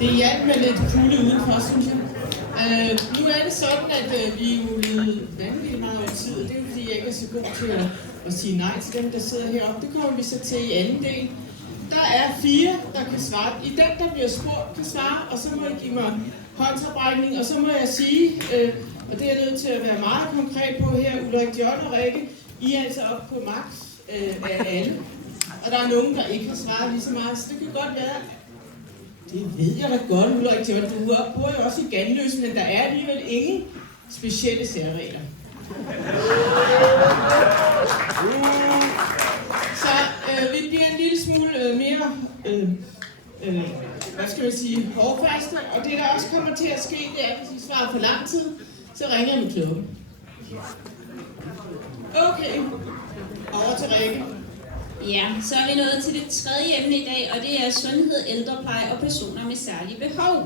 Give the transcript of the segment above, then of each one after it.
Det hjalp med lidt kulde udenfor, synes jeg. Nu er det sådan, at vi jo levet vanvittigt meget over tid, og det er jo fordi, jeg ikke er så god til at sige nej til dem, der sidder heroppe. Det kommer vi så til i anden del. Der er 4, der kan svare. I den, der bliver spurgt, kan svare, og så må I give mig håndsoprækning, og så må jeg sige, og det er jeg nødt til at være meget konkret på her, Ulrik, John og Rikke, I er altså op på max af alle. Og der er nogen, der ikke har svaret lige så meget, så det kan godt være. Det ved jeg da godt, Ulrik John. Du bor jo også i Ganløse, men der er alligevel ingen specielle særregler. Så vi bliver en lille smule mere, hvad skal man sige, hårdfaste. Og det, der også kommer til at ske, det er, at hvis I svarer for lang tid, så ringer jeg med klokken. Okay. Over til Rikke. Ja, så er vi nået til det tredje emne i dag, og det er sundhed, ældrepleje og personer med særlige behov.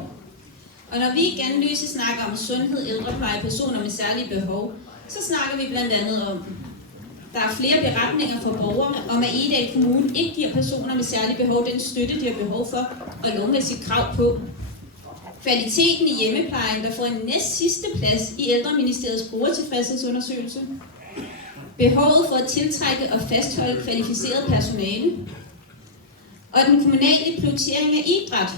Og når vi i Ganløse snakker om sundhed, ældrepleje og personer med særlige behov, så snakker vi blandt andet om, der er flere beretninger fra borgere om, at Egedal Kommune ikke giver personer med særlige behov den støtte, de har behov for og lovmæssigt krav på. Kvaliteten i hjemmeplejen, der får en næst sidste plads i Ældreministeriets brugertilfredshedsundersøgelse. Behovet for at tiltrække og fastholde kvalificeret personale. Og den kommunale prioritering af idræt.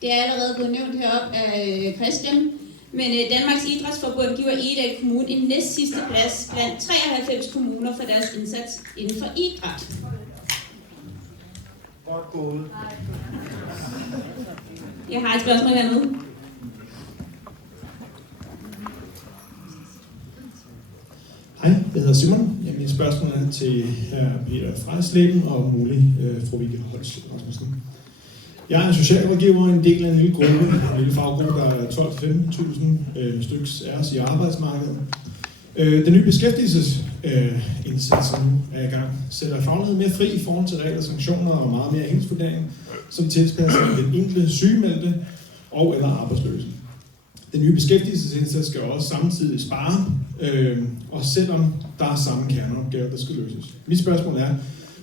Det er allerede blevet nævnt heroppe af Christian. Men Danmarks Idrætsforbund giver Egedal Kommune en næst sidste plads blandt 93 kommuner for deres indsats inden for idræt. Jeg har et spørgsmål hernede. Hej, jeg hedder Simon. Mit spørgsmål er til hr. Peter Frejsleben og mulig fru Vicky Holst Rasmussen. Jeg er en socialrådgiver og en del af en lille gruppe, en lille faggruppe, der er 12-15.000 styks af os i arbejdsmarkedet. Den nye beskæftigelsesindsats, som nu er i gang, sætter fagligheden mere fri i forhold til regler, sanktioner og meget mere enhedsvurdering, som tilpasser den enkelte sygemeldte og eller arbejdsløse. Den nye beskæftigelsesindsats skal også samtidig spare, og selvom der er samme kerneopgaver, der skal løses. Mit spørgsmål er,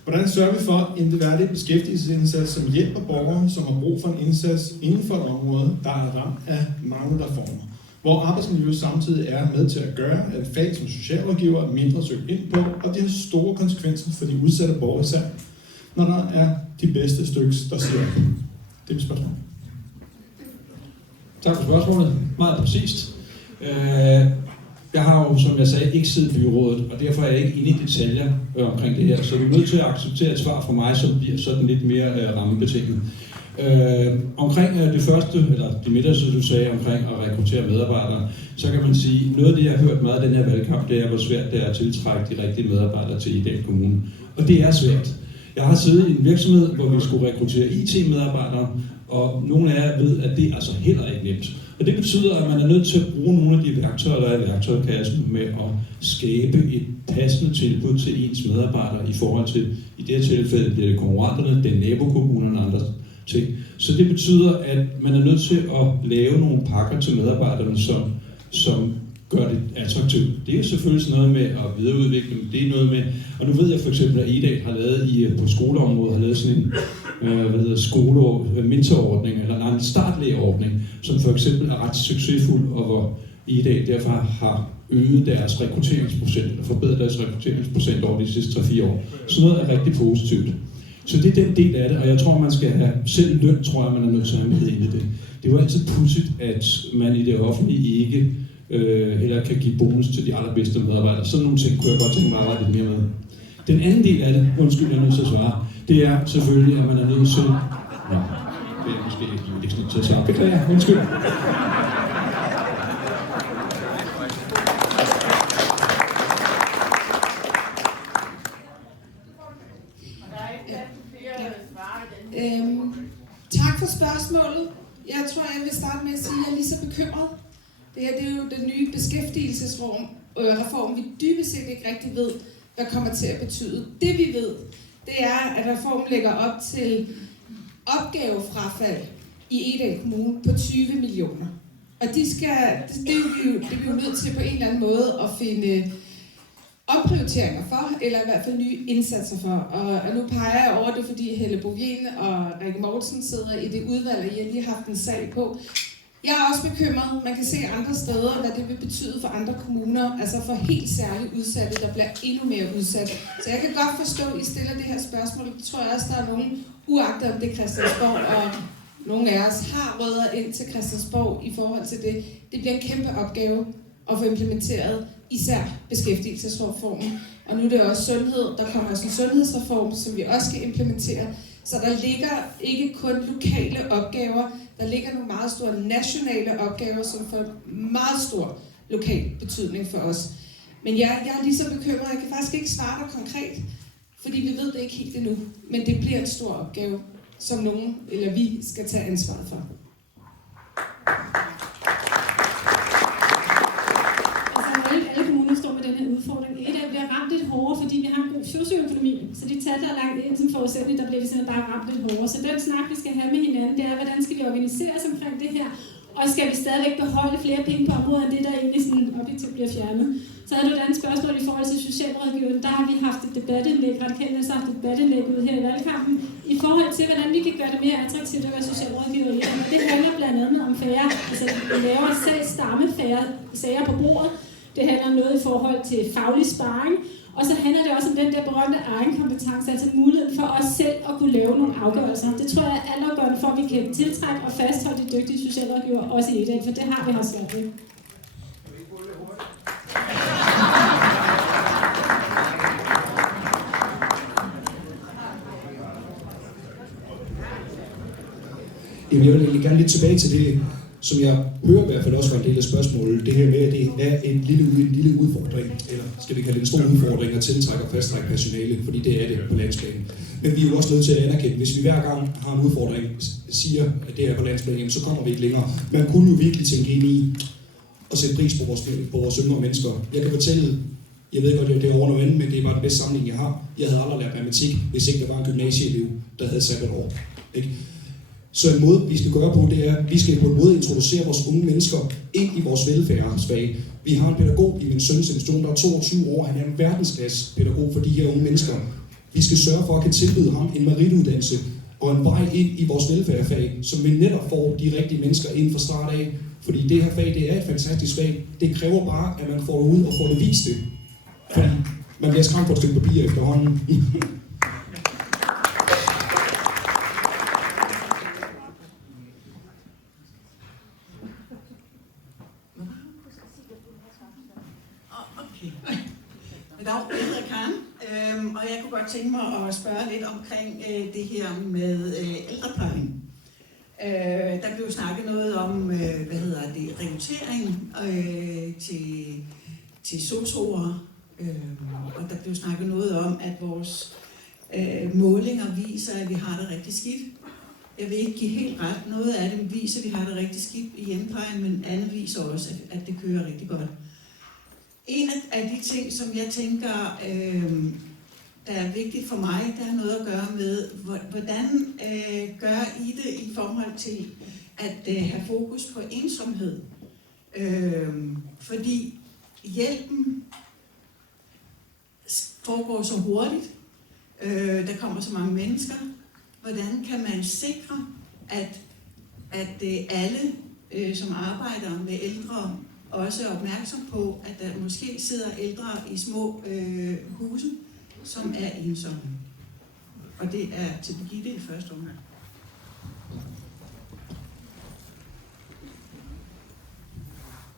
hvordan sørger vi for en værdig beskæftigelsesindsats, som hjælper borgere, som har brug for en indsats inden for et område, der er ramt af mange reformer, hvor arbejdsmiljøet samtidig er med til at gøre, at fag som socialrådgiver er mindre søgt ind på, og det har store konsekvenser for de udsatte borgere især, når der er de bedste styks, der siger det. Det er mit spørgsmål. Tak for spørgsmålet. Meget præcist. Jeg har jo, som jeg sagde, ikke siddet i byrådet, og derfor er jeg ikke inde i detaljer omkring det her. Så vi er nødt til at acceptere et svar fra mig, som bliver sådan lidt mere rammebetinget. Omkring det første, eller det midterste, du sagde omkring at rekruttere medarbejdere, så kan man sige, noget af det, jeg har hørt meget af den her valgkamp, det er, hvor svært det er at tiltrække de rigtige medarbejdere til Egedal Kommune. Og det er svært. Jeg har siddet i en virksomhed, hvor vi skulle rekruttere IT-medarbejdere, og nogle af jer ved, at det er altså heller ikke nemt. Og det betyder, at man er nødt til at bruge nogle af de værktøjer, der er i værktøjskassen, med at skabe et passende tilbud til ens medarbejdere i forhold til, i det her tilfælde bliver det konkurrenterne, det er nabokommunerne og andre ting. Så det betyder, at man er nødt til at lave nogle pakker til medarbejderne, som gør det attraktivt. Det er jo selvfølgelig sådan noget med at videreudvikle, det er noget med, og nu ved jeg for eksempel, at Egedal har lavet på skoleområdet, har lavet sådan en mentorordning, eller en startlægeordning, som for eksempel er ret succesfuld, og hvor Egedal derfor har øget deres rekrutteringsprocent, eller forbedret deres rekrutteringsprocent over de sidste 3-4 år. Så noget er rigtig positivt. Så det er den del af det, og jeg tror, man skal have selv løn, tror jeg, man er nødt til at have med ind i det. Det er jo altid pudsigt, at man i det offentlige ikke heller kan give bonus til de allerbedste medarbejdere. Sådan nogle ting kunne jeg godt tænke mig at arbejde lidt mere med. Den anden del af det, undskyld, jeg er nødt til at svare, det er selvfølgelig, at man er nødt til... Nå, det er måske ikke sådan til at svare. Beklager, undskyld. Tak for spørgsmålet. Jeg tror, jeg vil starte med at sige, at jeg er lige så bekymret. Det er jo den nye beskæftigelsesreform, vi dybest set ikke rigtig ved, hvad kommer til at betyde. Det vi ved, det er, at reformen lægger op til opgavefrafald i Egedal Kommune på 20 millioner. Og det er vi jo nødt til på en eller anden måde at finde opprioriteringer for, eller i hvert fald nye indsatser for. Og nu peger jeg over det, fordi Helle Bovin og Rikke Mortensen sidder i det udvalg, og I har lige haft en sag på. Jeg er også bekymret. Man kan se andre steder, hvad det vil betyde for andre kommuner, altså for helt særligt udsatte, der bliver endnu mere udsat. Så jeg kan godt forstå, at I stiller det her spørgsmål. Det tror jeg også, der er nogen, uagtet om det er Christiansborg, og nogle af os har rødder ind til Christiansborg i forhold til det. Det bliver en kæmpe opgave at få implementeret især beskæftigelsesreformen. Og nu er det også sundhed. Der kommer også en sundhedsreform, som vi også skal implementere. Så der ligger ikke kun lokale opgaver, der ligger nogle meget store nationale opgaver, som får meget stor lokal betydning for os. Men jeg er lige så bekymret. Jeg kan faktisk ikke svare dig konkret, fordi vi ved det ikke helt endnu. Men det bliver en stor opgave, som nogen eller vi skal tage ansvaret for. Alle kommuner står med den her udfordring. Et af bliver ramt lidt hårdere, fordi vi har en god socioøkonomi. Så de tal, der er lagt ind som forudsætning, der bliver vi simpelthen bare ramt lidt hårdere. Så den snak, vi skal have med hinanden, det er, hvordan skal vi organisere os omkring det her? Og skal vi stadigvæk beholde flere penge på området, end det, der egentlig sådan objektivt bliver fjernet? Så er det et andet spørgsmål i forhold til socialrådgivning. Der har vi haft et debatindlæg, Radikale har haft et debatindlæg ud her i valgkampen, i forhold til, hvordan vi kan gøre det mere attraktivt at være socialrådgiver i. Og det handler blandt andet om færre, altså vi laver selv færre sager på bordet. Det handler om noget i forhold til faglig sparring. Og så handler det også om den der berømte egenkompetence, altså muligheden for os selv at kunne lave nogle afgørelser. Det tror jeg er altafgørende for, at vi kan tiltrække og fastholde de dygtige socialrådgivere også i dag, for det har vi haft svært ved. Jeg vil egentlig gerne lidt tilbage til det, som jeg hører i hvert fald også fra en del af spørgsmålet, det her med, at det er en lille udfordring, eller skal vi kalde det en stor udfordring at tiltrække og fastrække personale, fordi det er det på landsplan. Men vi er jo også nødt til at anerkende, hvis vi hver gang har en udfordring, siger, at det er på landsplan, så kommer vi ikke længere. Man kunne jo virkelig tænke ind i at sætte pris på vores yngre mennesker. Jeg kan fortælle, jeg ved godt, det er over noget andet, men det er bare den bedste sammenligning, jeg har. Jeg havde aldrig lært matematik, hvis ikke der var en gymnasieelev, der havde sabbatår. Ikke? Så en måde, vi skal gøre på, det er, at vi skal på en måde introducere vores unge mennesker ind i vores velfærdsfag. Vi har en pædagog i min søns institution, der er 22 år. Han er en verdensklasse pædagog for de her unge mennesker. Vi skal sørge for at kan tilbyde ham en merituddannelse og en vej ind i vores velfærdsfag, så vi netop får de rigtige mennesker ind fra start af. Fordi det her fag, det er et fantastisk fag. Det kræver bare, at man får det ud og får det vist det. Fordi man bliver skræmt på et stykke papir efterhånden. Jeg hedder Karen, og jeg kunne godt tænke mig at spørge lidt omkring det her med ældreplejen. Der blev snakket noget om, rekruttering til sosu'er, og der blev snakket noget om, at vores målinger viser, at vi har det rigtig skidt. Jeg vil ikke give helt ret. Noget af det viser, at vi har det rigtig skidt i hjemmeplejen, men andet viser også, at det kører rigtig godt. En af de ting, som jeg tænker, der er vigtigt for mig, der har noget at gøre med, hvordan gør I det i forhold til at have fokus på ensomhed? Fordi hjælpen foregår så hurtigt, der kommer så mange mennesker. Hvordan kan man sikre, at alle, som arbejder med ældre, også er opmærksom på, at der måske sidder ældre i små huse, som er ensomme. Og det er til Birgitte i første omgang.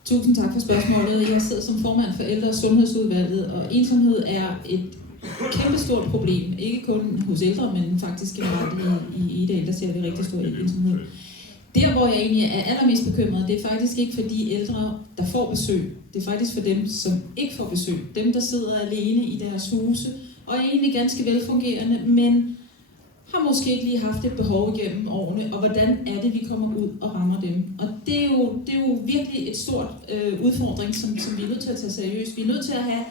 Tusind tak for spørgsmålet. Jeg sidder som formand for ældre- og sundhedsudvalget, og ensomhed er et kæmpestort problem. Ikke kun hos ældre, men faktisk generelt i det ældre ser vi rigtig stor ensomhed. Der, hvor jeg egentlig er allermest bekymret, det er faktisk ikke for de ældre, der får besøg. Det er faktisk for dem, som ikke får besøg. Dem, der sidder alene i deres huse, og er egentlig ganske velfungerende, men har måske ikke lige haft et behov igennem årene, og hvordan er det, vi kommer ud og rammer dem. Og det er jo virkelig et stort udfordring, som vi er nødt til at tage seriøst. Vi er nødt til at have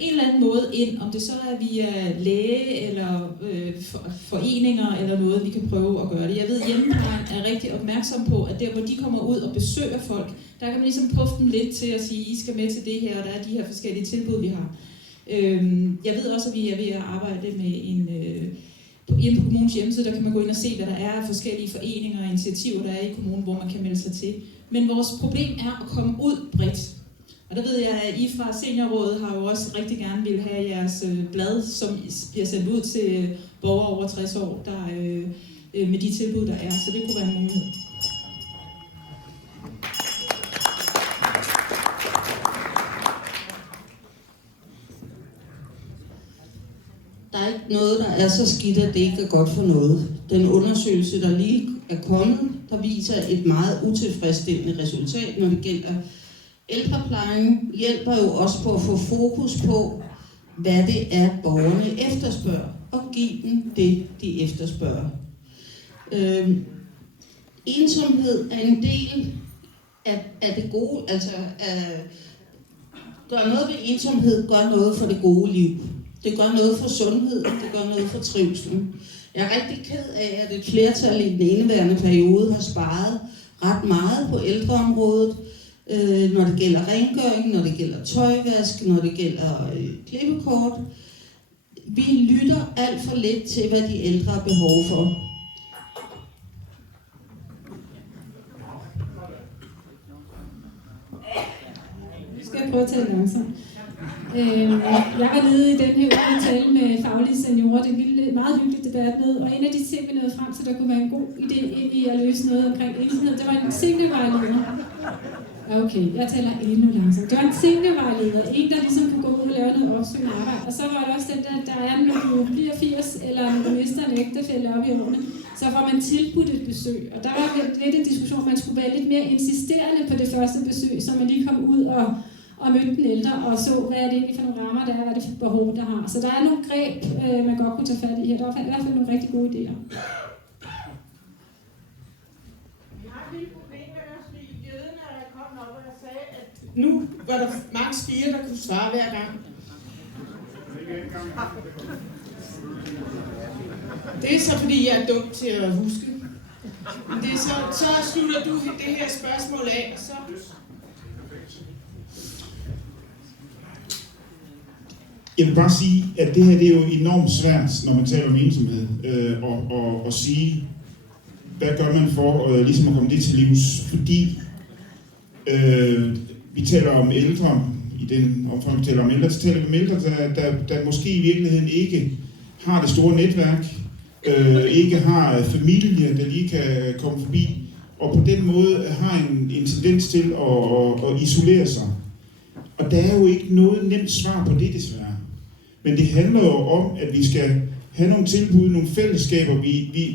en eller anden måde ind, om det så er via læge eller foreninger eller noget, vi kan prøve at gøre det. Jeg ved, at hjemmeplejen er rigtig opmærksom på, at der, hvor de kommer ud og besøger folk, der kan man ligesom puffe dem lidt til at sige, I skal med til det her, og der er de her forskellige tilbud, vi har. Jeg ved også, at vi er ved at arbejde med inde på kommunens hjemmeside, der kan man gå ind og se, hvad der er af forskellige foreninger og initiativer, der er i kommunen, hvor man kan melde sig til. Men vores problem er at komme ud bredt. Og der ved jeg, at I fra Seniorrådet har jo også rigtig gerne vil have jeres blad, som bliver sendt ud til borgere over 60 år, der, med de tilbud, der er. Så det kunne være en mulighed. Der er ikke noget, der er så skidt, at det ikke er godt for noget. Den undersøgelse, der lige er kommet, der viser et meget utilfredsstillende resultat, når det gælder ældreplejen, hjælper jo også på at få fokus på, hvad det er, borgerne efterspørger, og give dem det, de efterspørger. Ensomhed er en del af det gode, altså gør noget ved ensomhed, gør noget for det gode liv. Det gør noget for sundhed, det gør noget for trivselen. Jeg er rigtig ked af, at et flertal i den indeværende periode har sparet ret meget på ældreområdet, når det gælder rengøring, når det gælder tøjvask, når det gælder klippekort. Vi lytter alt for lidt til, hvad de ældre har behov for. Nu skal jeg prøve at tale langsomt. Jeg var nede i den her uge og tale med faglige seniorer. Det er en meget hyggelig debat med, og en af de ting, vi nåede frem til, der kunne være en god idé i at løse noget omkring ensomhed, det var en seniorvejleder. Okay, jeg taler endnu langsomt. Det var en seniorvejleder, en der ligesom kunne gå ud og lave noget opsøgende arbejde. Og så var der også den der er, når du bliver 80, eller når du mister en ægtefælle op i årene, så får man tilbudt et besøg. Og der var lidt en diskussion, man skulle være lidt mere insisterende på det første besøg, så man lige kom ud og mødte den ældre og så, hvad er det egentlig for nogle rammer, der er, hvad er det for behov, der har. Så der er nogle greb, man godt kunne tage fat i her. Der er i hvert fald nogle rigtig gode idéer. Vi har et lille problem med os, fordi jøden er kommet op, og jeg sagde, at nu var der maks 4, der kunne svare hver gang. Det er så fordi, jeg er dum til at huske. Men det er så slutter du det her spørgsmål af, og så... Jeg vil bare sige, at det her det er jo enormt svært, når man taler om ensomhed, og sige, hvad gør man for ligesom at komme det til livs? Fordi vi taler om ældre, i den omfang vi taler om ældre, så taler vi om ældre, der måske i virkeligheden ikke har det store netværk, ikke har familie, der lige kan komme forbi, og på den måde har en tendens til at isolere sig. Og der er jo ikke noget nemt svar på det, desværre. Men det handler jo om, at vi skal have nogle tilbud, nogle fællesskaber.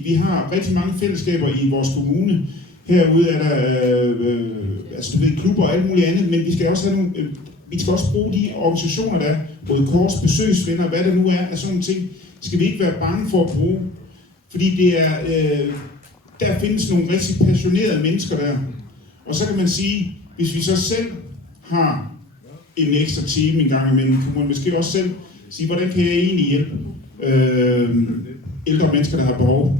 Vi har rigtig mange fællesskaber i vores kommune. Herude er der klubber og alt muligt andet, men vi skal også have vi skal også bruge de organisationer, der er, både Kors, besøgsvenner, hvad det nu er, af sådan nogle ting, skal vi ikke være bange for at bruge. Fordi det er, der findes nogle rigtig passionerede mennesker der. Og så kan man sige, hvis vi så selv har en ekstra time en gang imellem, kunne man måske også selv sige, hvordan kan jeg egentlig hjælpe ældre mennesker, der har behov.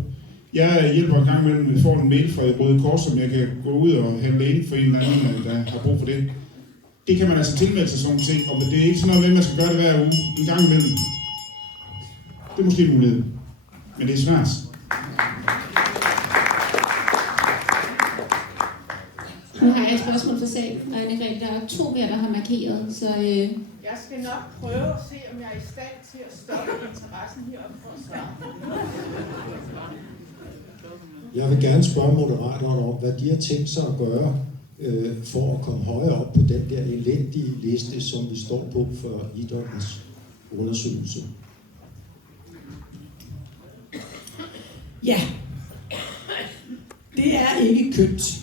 Jeg hjælper en gang imellem, får en mail fra Røde Kors, som jeg kan gå ud og handle ind for en eller anden, der har brug for det. Det kan man altså tilmelde sig sådan ting, og det er ikke sådan noget med, at man skal gøre det hver uge, en gang imellem. Det er måske en mulighed, men det er svært. Nu har jeg et spørgsmål for salen, og Anne-Grethe, der er 2 mere, der har markeret, så... Jeg skal nok prøve at se, om jeg er i stand til at stoppe interessen heroppe for at svare. Jeg vil gerne spørge moderatorerne om, hvad de har tænkt sig at gøre for at komme højere op på den der elendige liste, som vi står på for idrættens undersøgelse. Ja, det er ikke kønt.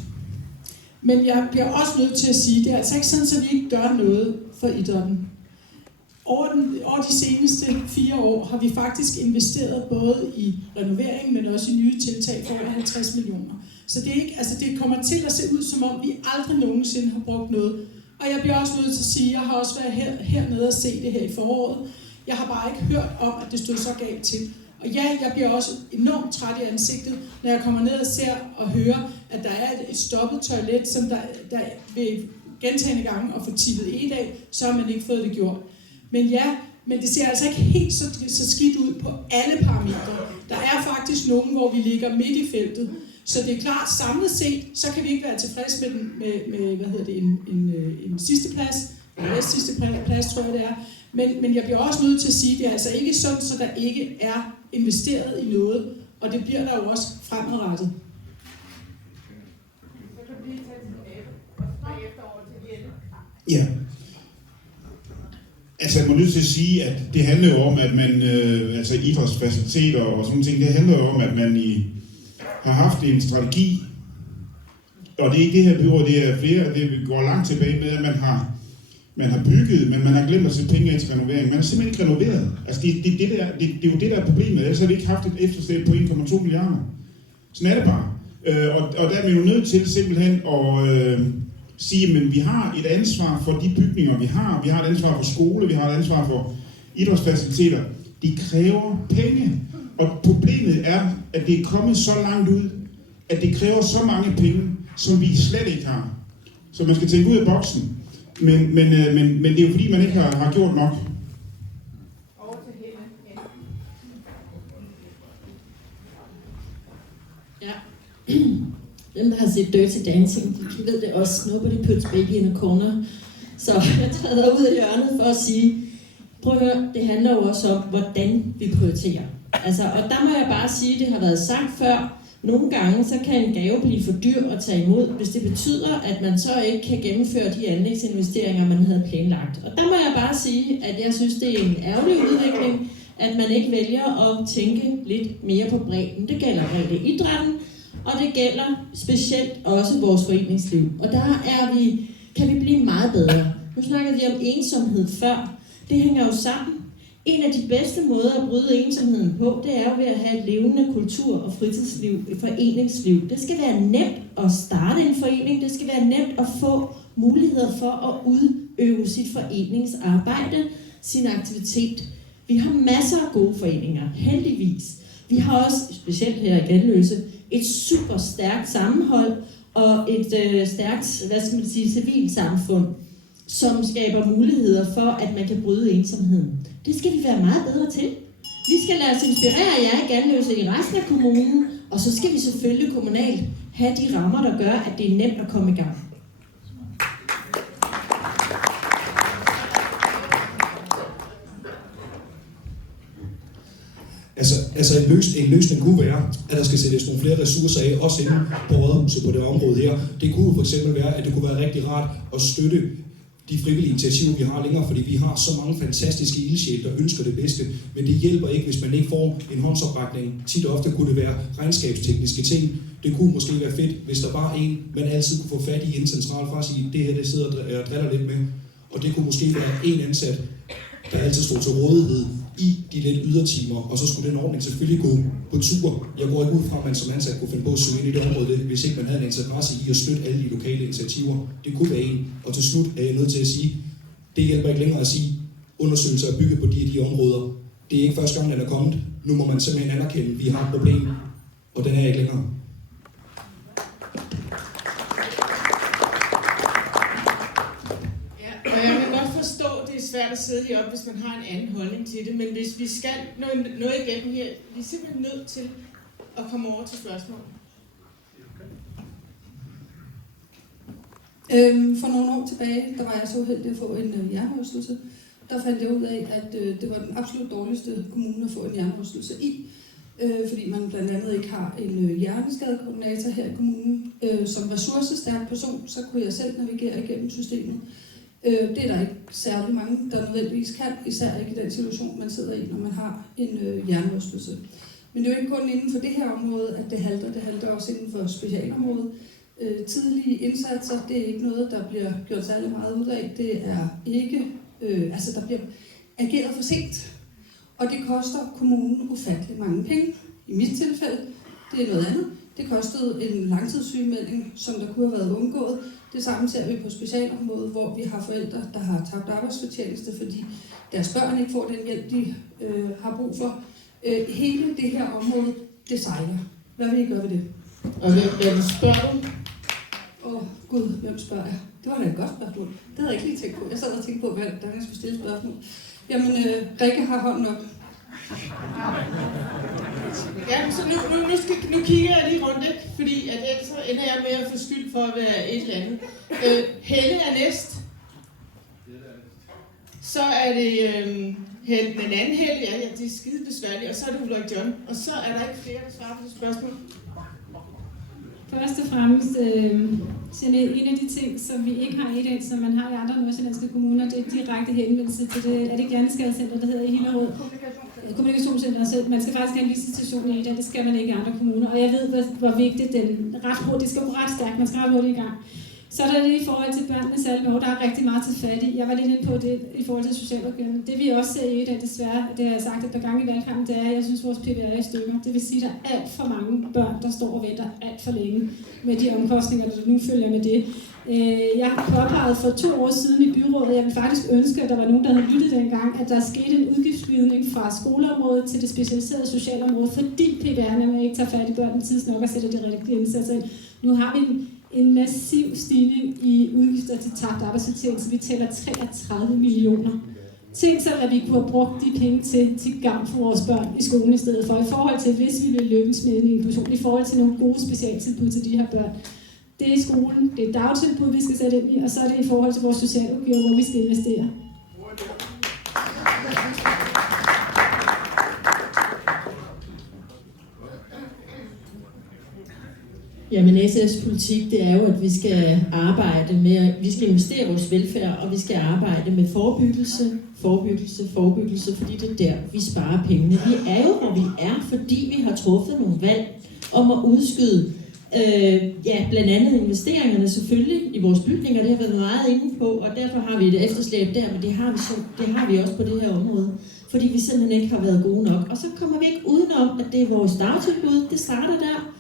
Men jeg bliver også nødt til at sige, at det er altså ikke sådan, at vi ikke gør noget for idrætten. Over de seneste 4 år har vi faktisk investeret både i renovering, men også i nye tiltag for over 50 millioner. Så det, er ikke, altså det kommer til at se ud, som om vi aldrig nogensinde har brugt noget. Og jeg bliver også nødt til at sige, at jeg har også været hernede og se det her i foråret. Jeg har bare ikke hørt om, at det stod så galt til. Og ja, jeg bliver også enormt træt i ansigtet, når jeg kommer ned og ser og hører, at der er et stoppet toilet, som der ved gentagne gange at få tippet af, så har man ikke fået det gjort. Men ja, Men det ser altså ikke helt så skidt ud på alle parametre. Der er faktisk nogen, hvor vi ligger midt i feltet. Så det er klart, samlet set, så kan vi ikke være tilfredse med en sidste plads, eller sidste plads, tror jeg det er. Men jeg bliver også nødt til at sige, at det er altså ikke sådan, så der ikke er investeret i noget, og det bliver der jo også fremadrettet. Ja. Altså, jeg må nødt til at sige, at det handler jo om, at man, altså idrætsfaciliteter og sådan ting, det handler jo om, at man har haft en strategi, og det er ikke det her byråd, det er flere, det går langt tilbage med, at man har bygget, men man har glemt at sætte penge ind til renovering. Man har simpelthen ikke renoveret. Altså, det er jo det, der er problemet, ellers har vi ikke haft et efterslæb på 1,2 milliarder. Sådan er det bare. Og der er vi jo nødt til simpelthen at sige, at vi har et ansvar for de bygninger, vi har. Vi har et ansvar for skole, vi har et ansvar for idrætsfaciliteter. De kræver penge. Og problemet er, at det er kommet så langt ud, at det kræver så mange penge, som vi slet ikke har. Så man skal tænke ud af boksen. Men det er jo fordi, man ikke har gjort nok. Ja. Dem, der har set Dirty Dancing, de ved det også. Nobody puts baby in a corner. Så jeg træder ud af hjørnet for at sige, prøv at høre, det handler jo også om, hvordan vi prioriterer. Altså, og der må jeg bare sige, det har været sagt før, nogle gange så kan en gave blive for dyr at tage imod, hvis det betyder, at man så ikke kan gennemføre de anlægsinvesteringer, man havde planlagt. Og der må jeg bare sige, at jeg synes, det er en ærgerlig udvikling, at man ikke vælger at tænke lidt mere på bredden. Det gælder bredde idrætten, og det gælder specielt også vores foreningsliv. Og der kan vi blive meget bedre. Nu snakkede vi om ensomhed før. Det hænger jo sammen. En af de bedste måder at bryde ensomheden på, det er jo ved at have et levende kultur- og fritidsliv, et foreningsliv. Det skal være nemt at starte en forening, det skal være nemt at få muligheder for at udøve sit foreningsarbejde, sin aktivitet. Vi har masser af gode foreninger, heldigvis. Vi har også, specielt her i Ganløse, et super stærkt sammenhold og et stærkt, civilt samfund, som skaber muligheder for, at man kan bryde ensomheden. Det skal vi være meget bedre til. Vi skal lade os inspirere af jer i Ganløse i resten af kommunen, og så skal vi selvfølgelig kommunalt have de rammer, der gør, at det er nemt at komme i gang. Altså en løsning kunne være, at der skal sættes nogle flere ressourcer af, også inden på rådhuset på det område her. Det kunne for eksempel være, at det kunne være rigtig rart at støtte de frivillige initiativer, vi har længere, fordi vi har så mange fantastiske ildsjæle, der ønsker det bedste, men det hjælper ikke, hvis man ikke får en håndsoprækning. Tit og ofte kunne det være regnskabstekniske ting. Det kunne måske være fedt, hvis der var en, man altid kunne få fat i en central fra at sige, det her det sidder og driller lidt med. Og det kunne måske være en ansat, der altid stod til rådighed i de lidt ydertimer, og så skulle den ordning selvfølgelig gå på tur. Jeg går ikke ud fra, at man som ansat kunne finde på at søge ind i det område, hvis ikke man havde en interesse i at støtte alle de lokale initiativer. Det kunne være en. Og til slut er jeg nødt til at sige, det hjælper ikke længere at sige, undersøgelser er bygget på de områder. Det er ikke første gang, den er kommet. Nu må man simpelthen anerkende, at vi har et problem, og den er ikke længere. Svært at sidde heroppe, hvis man har en anden holdning til det, men hvis vi skal nå igennem her, vi er simpelthen nødt til at komme over til spørgsmål. For nogle år tilbage, der var jeg så heldig at få en hjernerystelse. Der fandt jeg ud af, at det var den absolut dårligste kommune at få en hjernerystelse i, fordi man blandt andet ikke har en hjerneskadekoordinator her i kommunen. Som ressourcestærk person, så kunne jeg selv navigere igennem systemet. Det er der ikke særlig mange, der nødvendigvis kan, især ikke i den situation, man sidder i, når man har en hjernerystelse. Men det er jo ikke kun inden for det her område, at det halter også inden for specialområdet. Tidlige indsatser, det er ikke noget, der bliver gjort særlig meget ud af. Det er ikke, der bliver ageret for sent. Og det koster kommunen ufattelig mange penge. I mit tilfælde, det er noget andet. Det kostede en langtidssygemelding, som der kunne have været undgået. Det samme ser vi på specialområdet, hvor vi har forældre, der har tabt arbejdsfortjeneste, fordi deres børn ikke får den hjælp, de har brug for. Hele det her område, det sejler. Hvad vil I gøre ved det? Og hvem spørger du? Gud, hvem spørger jeg? Det var da et godt spørgsmål. Det havde jeg ikke lige tænkt på. Jeg sad og tænkte på, hvordan jeg skulle stille spørgsmål. Jamen, Rikke har hånden op. Ja, så nu kigger jeg lige rundt, ikke? Fordi at ellers så ender jeg med at få skyld for at være et eller andet. Helle er næst. Så er det Helle, den anden Helle, ja, det er skide besværligt. Og så er det Ulrik John. Og så er der ikke flere, der svarer på det spørgsmål. Først og fremmest, en af de ting, som vi ikke har i dag, som man har i andre nordsjællandske kommuner, det er direkte henvendelse til det, er det Hjerneskadecenter, der hedder i Hillerød. Kommunikationscenter, så man skal faktisk have en visitation i det, det skal man ikke i andre kommuner. Og jeg ved, hvor vigtigt den ret hurtigt, det skal gå ret stærkt, man skal ret hurtigt i gang. Så er der det i forhold til børn med særlig behov, der er rigtig meget til fat i. Jeg var lidt inde på det i forhold til socialrådgiverne. Det vi også ser i det, desværre, det har jeg sagt et par gange i valgkampen, det er, at jeg synes, vores PBR er i stykker. Det vil sige, at der er alt for mange børn, der står og venter alt for længe med de omkostninger, der nu følger med det. Jeg har påpeget for 2 år siden i byrådet, jeg vil faktisk ønske, at der var nogen, der havde lyttet dengang, at der skete en udgiftsglidning fra skoleområdet til det specialiserede socialområde, fordi PBR'erne ikke tager fat i børnene tidsnok og sætter de rigtige indsatser ind. Nu har vi en massiv stigning i udgifter til tabt arbejdsfortjeneste, så vi tæller 33 millioner. Tænk så, at vi kunne have brugt de penge til gavn for vores børn i skolen i stedet for, i forhold til, hvis vi vil lykkes med en inklusion, i forhold til nogle gode specialtilbud til de her børn. Det er i skolen, det er dagtilbud, vi skal sætte ind i, og så er det i forhold til vores socialopgaver, hvor vi skal investere. Jamen SF's politik, det er jo, at vi skal arbejde med, vi skal investere i vores velfærd, og vi skal arbejde med forebyggelse, fordi det er der, vi sparer pengene. Vi er jo, hvor vi er, fordi vi har truffet nogle valg om at udskyde, blandt andet investeringerne selvfølgelig i vores bygninger, det har været meget inde på, og derfor har vi et efterslæb der, men det har vi også på det her område, fordi vi simpelthen ikke har været gode nok. Og så kommer vi ikke udenom, at det er vores dagtilbud, det starter der.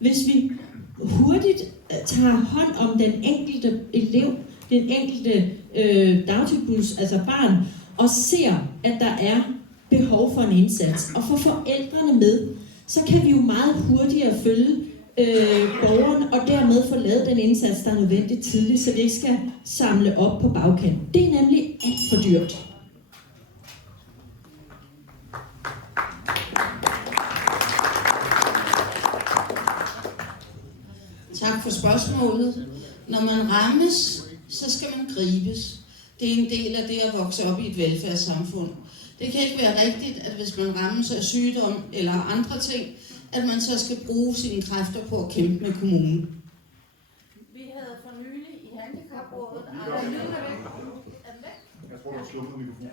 Hvis vi hurtigt tager hånd om den enkelte elev, den enkelte dagtilbuds, altså barn, og ser, at der er behov for en indsats, og få forældrene med, så kan vi jo meget hurtigere følge borgeren, og dermed få lavet den indsats, der er nødvendigt tidligt, så vi ikke skal samle op på bagkanten. Det er nemlig alt for dyrt. Tak for spørgsmålet. Når man rammes, så skal man gribes. Det er en del af det at vokse op i et velfærdssamfund. Det kan ikke være rigtigt, at hvis man rammes af sygdom eller andre ting, at man så skal bruge sine kræfter på at kæmpe med kommunen. Vi havde for nylig i Handicaprådet... Jeg tror, du har slukket mikrofonen.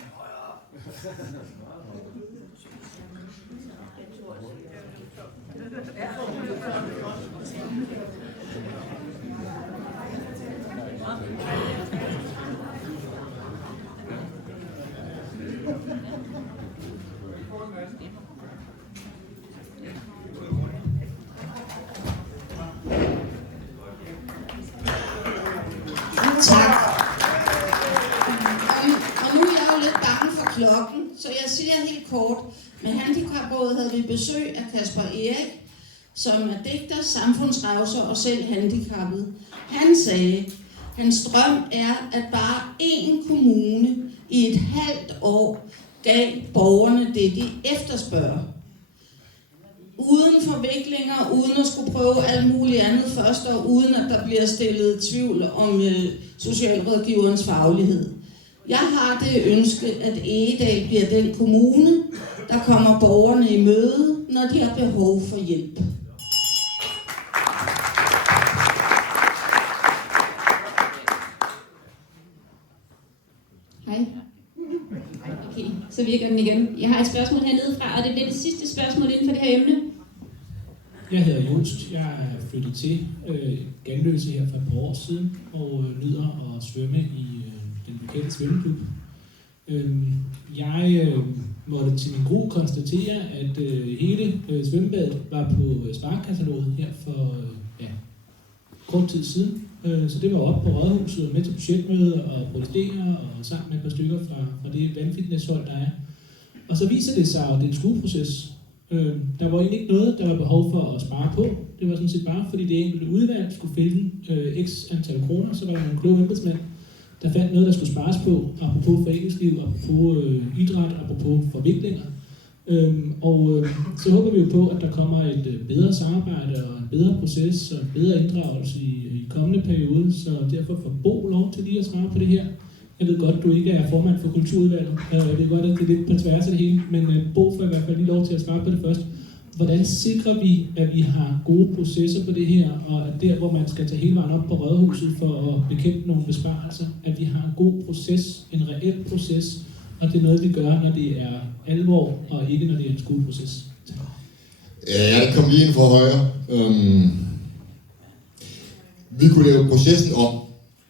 Tak. Og nu er jeg jo lidt bange for klokken, så jeg siger helt kort. Med Handicaprådet havde vi besøg af Kasper Erik, som er digter, samfundsrevser og selv handicappet. Han sagde, hans drøm er, at bare én kommune i et halvt år gav borgerne det, de efterspørger. Uden forviklinger, uden at skulle prøve alt muligt andet først, og uden at der bliver stillet tvivl om socialrådgiverens faglighed. Jeg har det ønske, at Egedal bliver den kommune, der kommer borgerne i møde, når de har behov for hjælp. Hej. Okay, så virker den igen. Jeg har et spørgsmål hernede fra, og det bliver det sidste spørgsmål inden for det her emne. Jeg hedder Just. Jeg er flyttet til Ganløse her for et par år siden, og nyder at svømme i den lokale svømmeklub. Jeg måtte til min gro konstatere, at hele svømmebadet var på sparkataloget her for kort tid siden. Så det var oppe på Rådhuset med til budgetmøde og protestere og sammen med et par stykker fra det vandfitnesshold, der er. Og så viser det sig, at det er en skueproces. Der var egentlig ikke noget, der var behov for at spare på. Det var sådan set bare, fordi det enkelte udvalg skulle finde x antal kroner, så var der nogle kloge embedsmænd, der fandt noget, der skulle spares på, apropos foreningsliv, apropos idræt, apropos forviklinger. Så håber vi jo på, at der kommer et bedre samarbejde og en bedre proces og en bedre inddragelse i kommende periode, så derfor får Bo lov til lige at svare på det her. Jeg ved godt, du ikke er formand for kulturudvalget. Jeg ved godt, at det er lidt på tværs af det hele, men Bo får i hvert fald lige lov til at svare på det først. Hvordan sikrer vi, at vi har gode processer på det her, og at der, hvor man skal tage hele vejen op på Rådhuset for at bekæmpe nogle besparelser, at vi har en god proces, en reel proces, og det er noget, vi gør, når det er alvor, og ikke når det er en skoleproces. Jeg kom lige ind fra højre. Vi kunne lave processen om.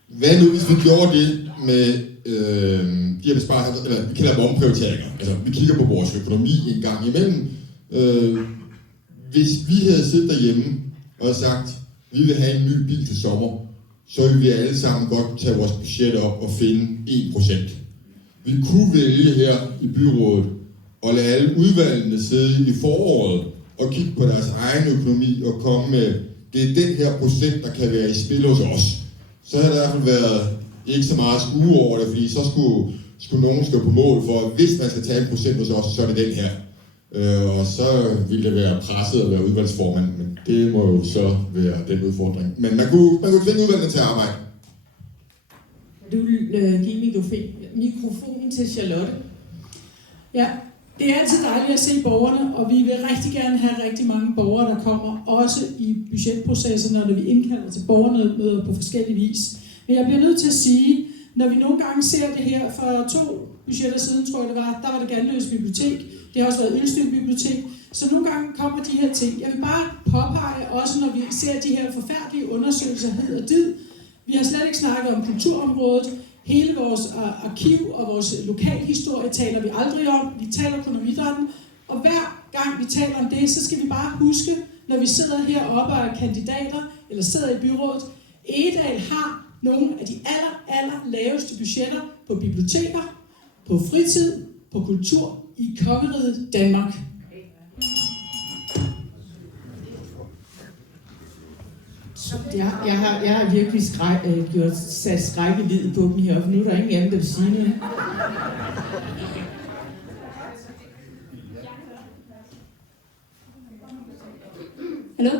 Hvad nu, hvis vi gjorde det med de her besparelser, eller vi kalder dem omprioriteringer. Altså, vi kigger på vores økonomi en gang imellem. Hvis vi havde siddet derhjemme og sagt, vi vil have en ny bil til sommer, så ville vi alle sammen godt tage vores budget op og finde 1%. Vi kunne vælge her i byrådet og lade alle udvalgene sidde i foråret og kigge på deres egen økonomi og komme med, det er den her procent, der kan være i spil hos os. Så havde der i hvert fald været ikke så meget skue over det, fordi så skulle nogen stå på mål for, at hvis man skal tage 1% hos os, så er det den her. Og så ville det være presset at være udvalgsformand, men det må jo så være den udfordring. Men man kunne tvinge udvalgene til at arbejde. Du vil give mikrofonen til Charlotte. Ja, det er altid dejligt at se borgerne, og vi vil rigtig gerne have rigtig mange borgere, der kommer, også i budgetprocesserne, når vi indkalder til borgermøder på forskellige vis. Men jeg bliver nødt til at sige, når vi nogle gange ser det her, for 2 budgetter siden, tror jeg det var, der var det Ganløse Bibliotek, det har også været Ølstykke Bibliotek, så nogle gange kommer de her ting. Jeg vil bare påpege, også når vi ser de her forfærdelige undersøgelser hed og did, vi har slet ikke snakket om kulturområdet, hele vores arkiv og vores lokalhistorie taler vi aldrig om, vi taler kun om idrætten, og hver gang vi taler om det, så skal vi bare huske, når vi sidder heroppe og er kandidater, eller sidder i byrådet, Egedal har nogle af de aller laveste budgetter på biblioteker, på fritid, på kultur i kongeriget Danmark. Jeg har virkelig sat skræk i livet på dem heroppe. Nu er der ingen anden, der vil sige noget. Hallo?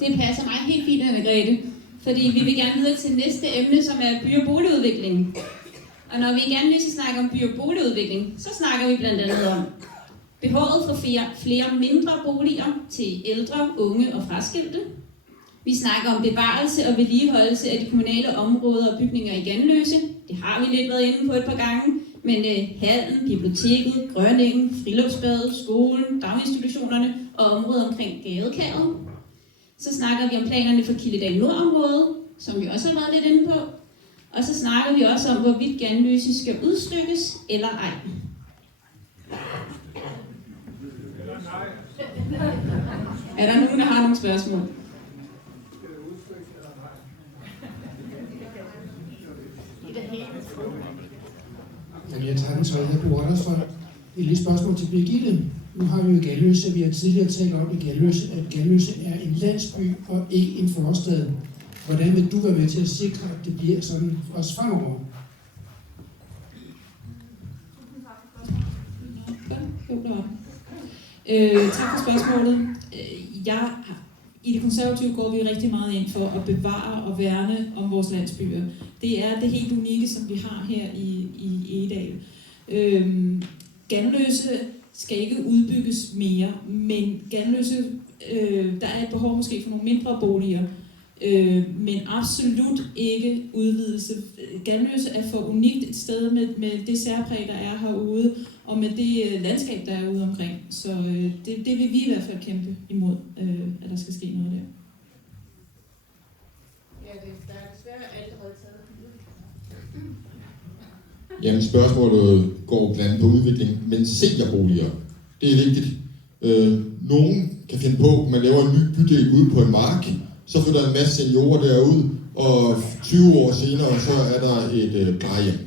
Det passer mig helt fint, Anne-Grethe. Fordi vi vil gerne videre til næste emne, som er by- og boligudvikling. Og når vi gerne vil snakke om by- og boligudvikling, så snakker vi blandt andet om behovet for flere mindre boliger til ældre, unge og fraskilte. Vi snakker om bevarelse og vedligeholdelse af de kommunale områder og bygninger i Ganløse. Det har vi lidt været inde på et par gange, men hallen, biblioteket, Grønningen, friluftsbadet, skolen, daginstitutionerne og området omkring Gadekæret. Så snakker vi om planerne for Kildedal Nordområdet, som vi også har været lidt inde på. Og så snakker vi også om, hvorvidt Ganløse skal udstykkes eller ej. Er der nogen, der har nogle spørgsmål? Jamen, jeg tager den så, jeg bruger også for et lille spørgsmål til Birgitte. Nu har vi jo Ganløse, vi har tidligere talt om at Ganløse er en landsby og ikke en forstad. Hvordan vil du være med til at sikre, at det bliver sådan også fremover? Tak for spørgsmålet. I det konservative går vi rigtig meget ind for at bevare og værne om vores landsbyer. Det er det helt unikke, som vi har her i Egedal. Ganløse skal ikke udbygges mere, men Ganløse, der er et behov måske for nogle mindre boliger, men absolut ikke udvidelse. Ganløse er for unikt et sted med det særpræg, der er herude, og med det landskab, der er ude omkring. Så det vil vi i hvert fald kæmpe imod, at der skal ske noget der. Ja, der er desværre allerede taget. Jamen spørgsmålet går blandt andet på udvikling, men seniorboliger, det er vigtigt. Nogen kan finde på, at man laver en ny bydel ude på en mark, så flytter en masse seniorer derud, og 20 år senere, så er der et plejehjem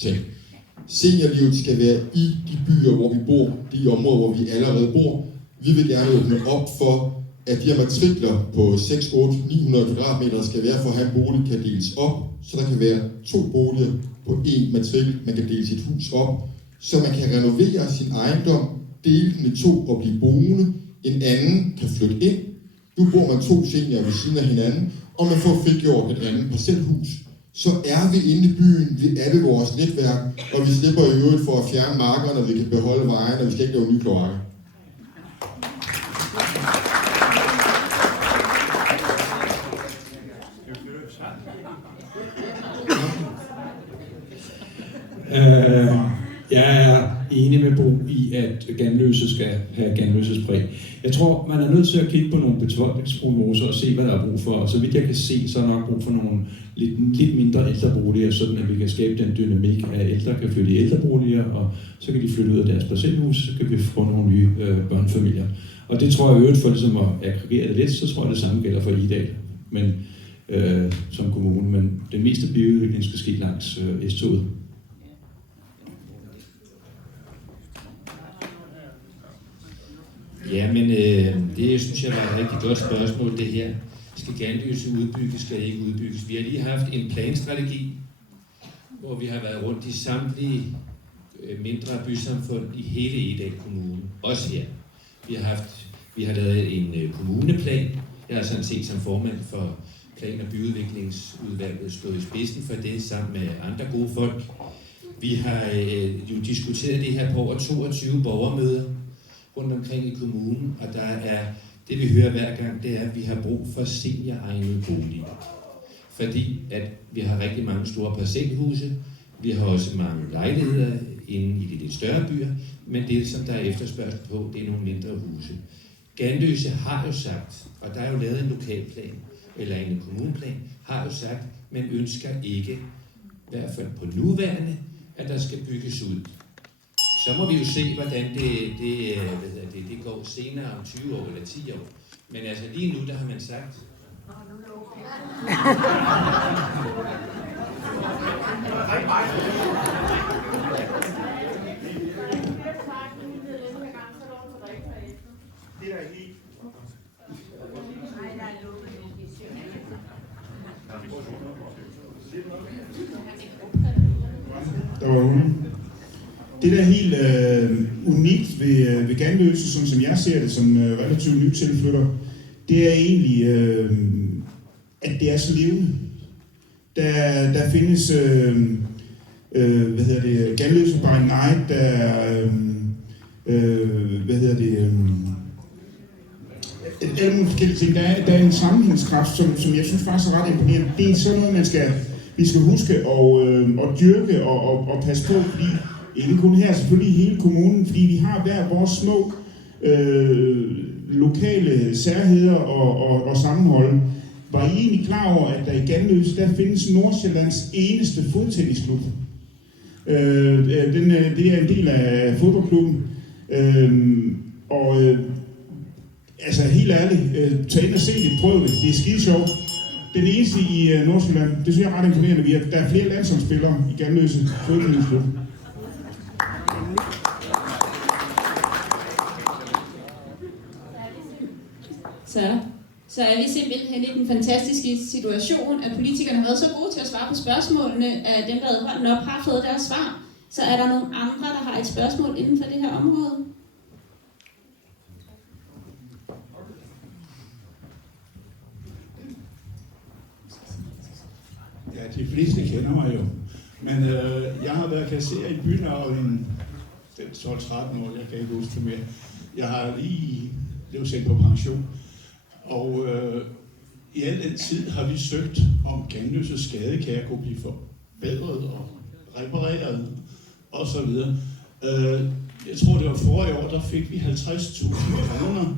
til. Seniorlivet skal være i de byer, hvor vi bor, de områder, hvor vi allerede bor. Vi vil gerne åbne op for, at de her matrikler på 6, 8, 900 kvadratmeter skal være for at have en bolig, kan deles op, så der kan være 2 boliger på én matrikel, man kan dele sit hus op, så man kan renovere sin ejendom, dele den i 2 og blive boende, en anden kan flytte ind. Nu bor man 2 seniorer ved siden af hinanden, og man får frigjort et andet parcelhus. Så er vi inde i byen, vi er ved vores netværk, og vi slipper i øvrigt for at fjerne markerne, og vi kan beholde vejene, og vi skal ikke lave nye kloakker. Jeg er enig med Bo i, at Ganløse skal have Ganløsespræg. Jeg tror, man er nødt til at kigge på nogle befolkningsprognoser og se, hvad der er brug for. Og så vidt jeg kan se, så er der nok brug for nogle lidt mindre ældreboliger, sådan at vi kan skabe den dynamik, at ældre kan flytte i ældreboliger, og så kan de flytte ud af deres parcelhus, så kan vi få nogle nye børnefamilier. Og det tror jeg øvrigt for ligesom at aggregere det lidt, så tror jeg det samme gælder for Idal, men som kommune. Men den meste byudvikling skal ske langs S-toget. Ja, men det synes jeg var et rigtig godt spørgsmål, det her. Skal Ganløse udbygges, skal ikke udbygges? Vi har lige haft en planstrategi, hvor vi har været rundt i samtlige mindre bysamfund i hele Egedal Kommune, også her. Vi har lavet en kommuneplan. Jeg har sådan set som formand for Plan- og Byudviklingsudvalget stået i spidsen for det sammen med andre gode folk. Vi har jo diskuteret det her på over 22 borgermøder rundt omkring i kommunen, og der er, det vi hører hver gang, det er, at vi har brug for senioregnede boliger. Fordi at vi har rigtig mange store parcelhuse, vi har også mange lejligheder inde i de lidt større byer, men det, som der er efterspørgsel på, det er nogle mindre huse. Ganløse har jo sagt, og der er jo lavet en lokalplan, eller en kommuneplan, har jo sagt, men ønsker ikke, i hvert fald på nuværende, at der skal bygges ud. Så må vi jo se, hvordan det går senere om 20 år eller 10 år. Men altså lige nu, der har man sagt... Det der er helt unikt ved Ganløse, sådan som jeg ser det som relativt nytilflytter, det er egentlig, at det er så levende. Der findes, Ganløse by Night, der er, alle mulige forskellige ting. Der er en sammenhængskraft, som jeg synes faktisk er ret imponerende. Det er sådan noget, vi skal huske at dyrke og passe på, fordi ikke kun her, selvfølgelig i hele kommunen, fordi vi har hver vores små lokale særheder og sammenhold. Var I egentlig klar over, at der i Ganløse, der findes Nordsjællands eneste fodtennisklub? Det er en del af fodboldklubben. Altså helt ærligt, tag ind og se det, prøv det, det er skide sjovt. Den eneste i Nordsjælland, det synes jeg er ret imponerende, der er flere landsholdsspillere i Ganløse fodtennisklub. Så er vi simpelthen i den fantastiske situation, at politikerne har været så gode til at svare på spørgsmålene, at dem, der havde hånden op, har fået deres svar. Så er der nogle andre, der har et spørgsmål inden for det her område? Ja, de fleste kender mig jo. Men jeg har været kasserer i bynavlen 12-13 år, jeg kan ikke huske det mere. Jeg har lige blevet sendt på pension. Og i al den tid har vi søgt, om Ganløses skadekær kunne blive forbedret og repareret osv. Jeg tror, det var forrige år, der fik vi 50.000 kroner,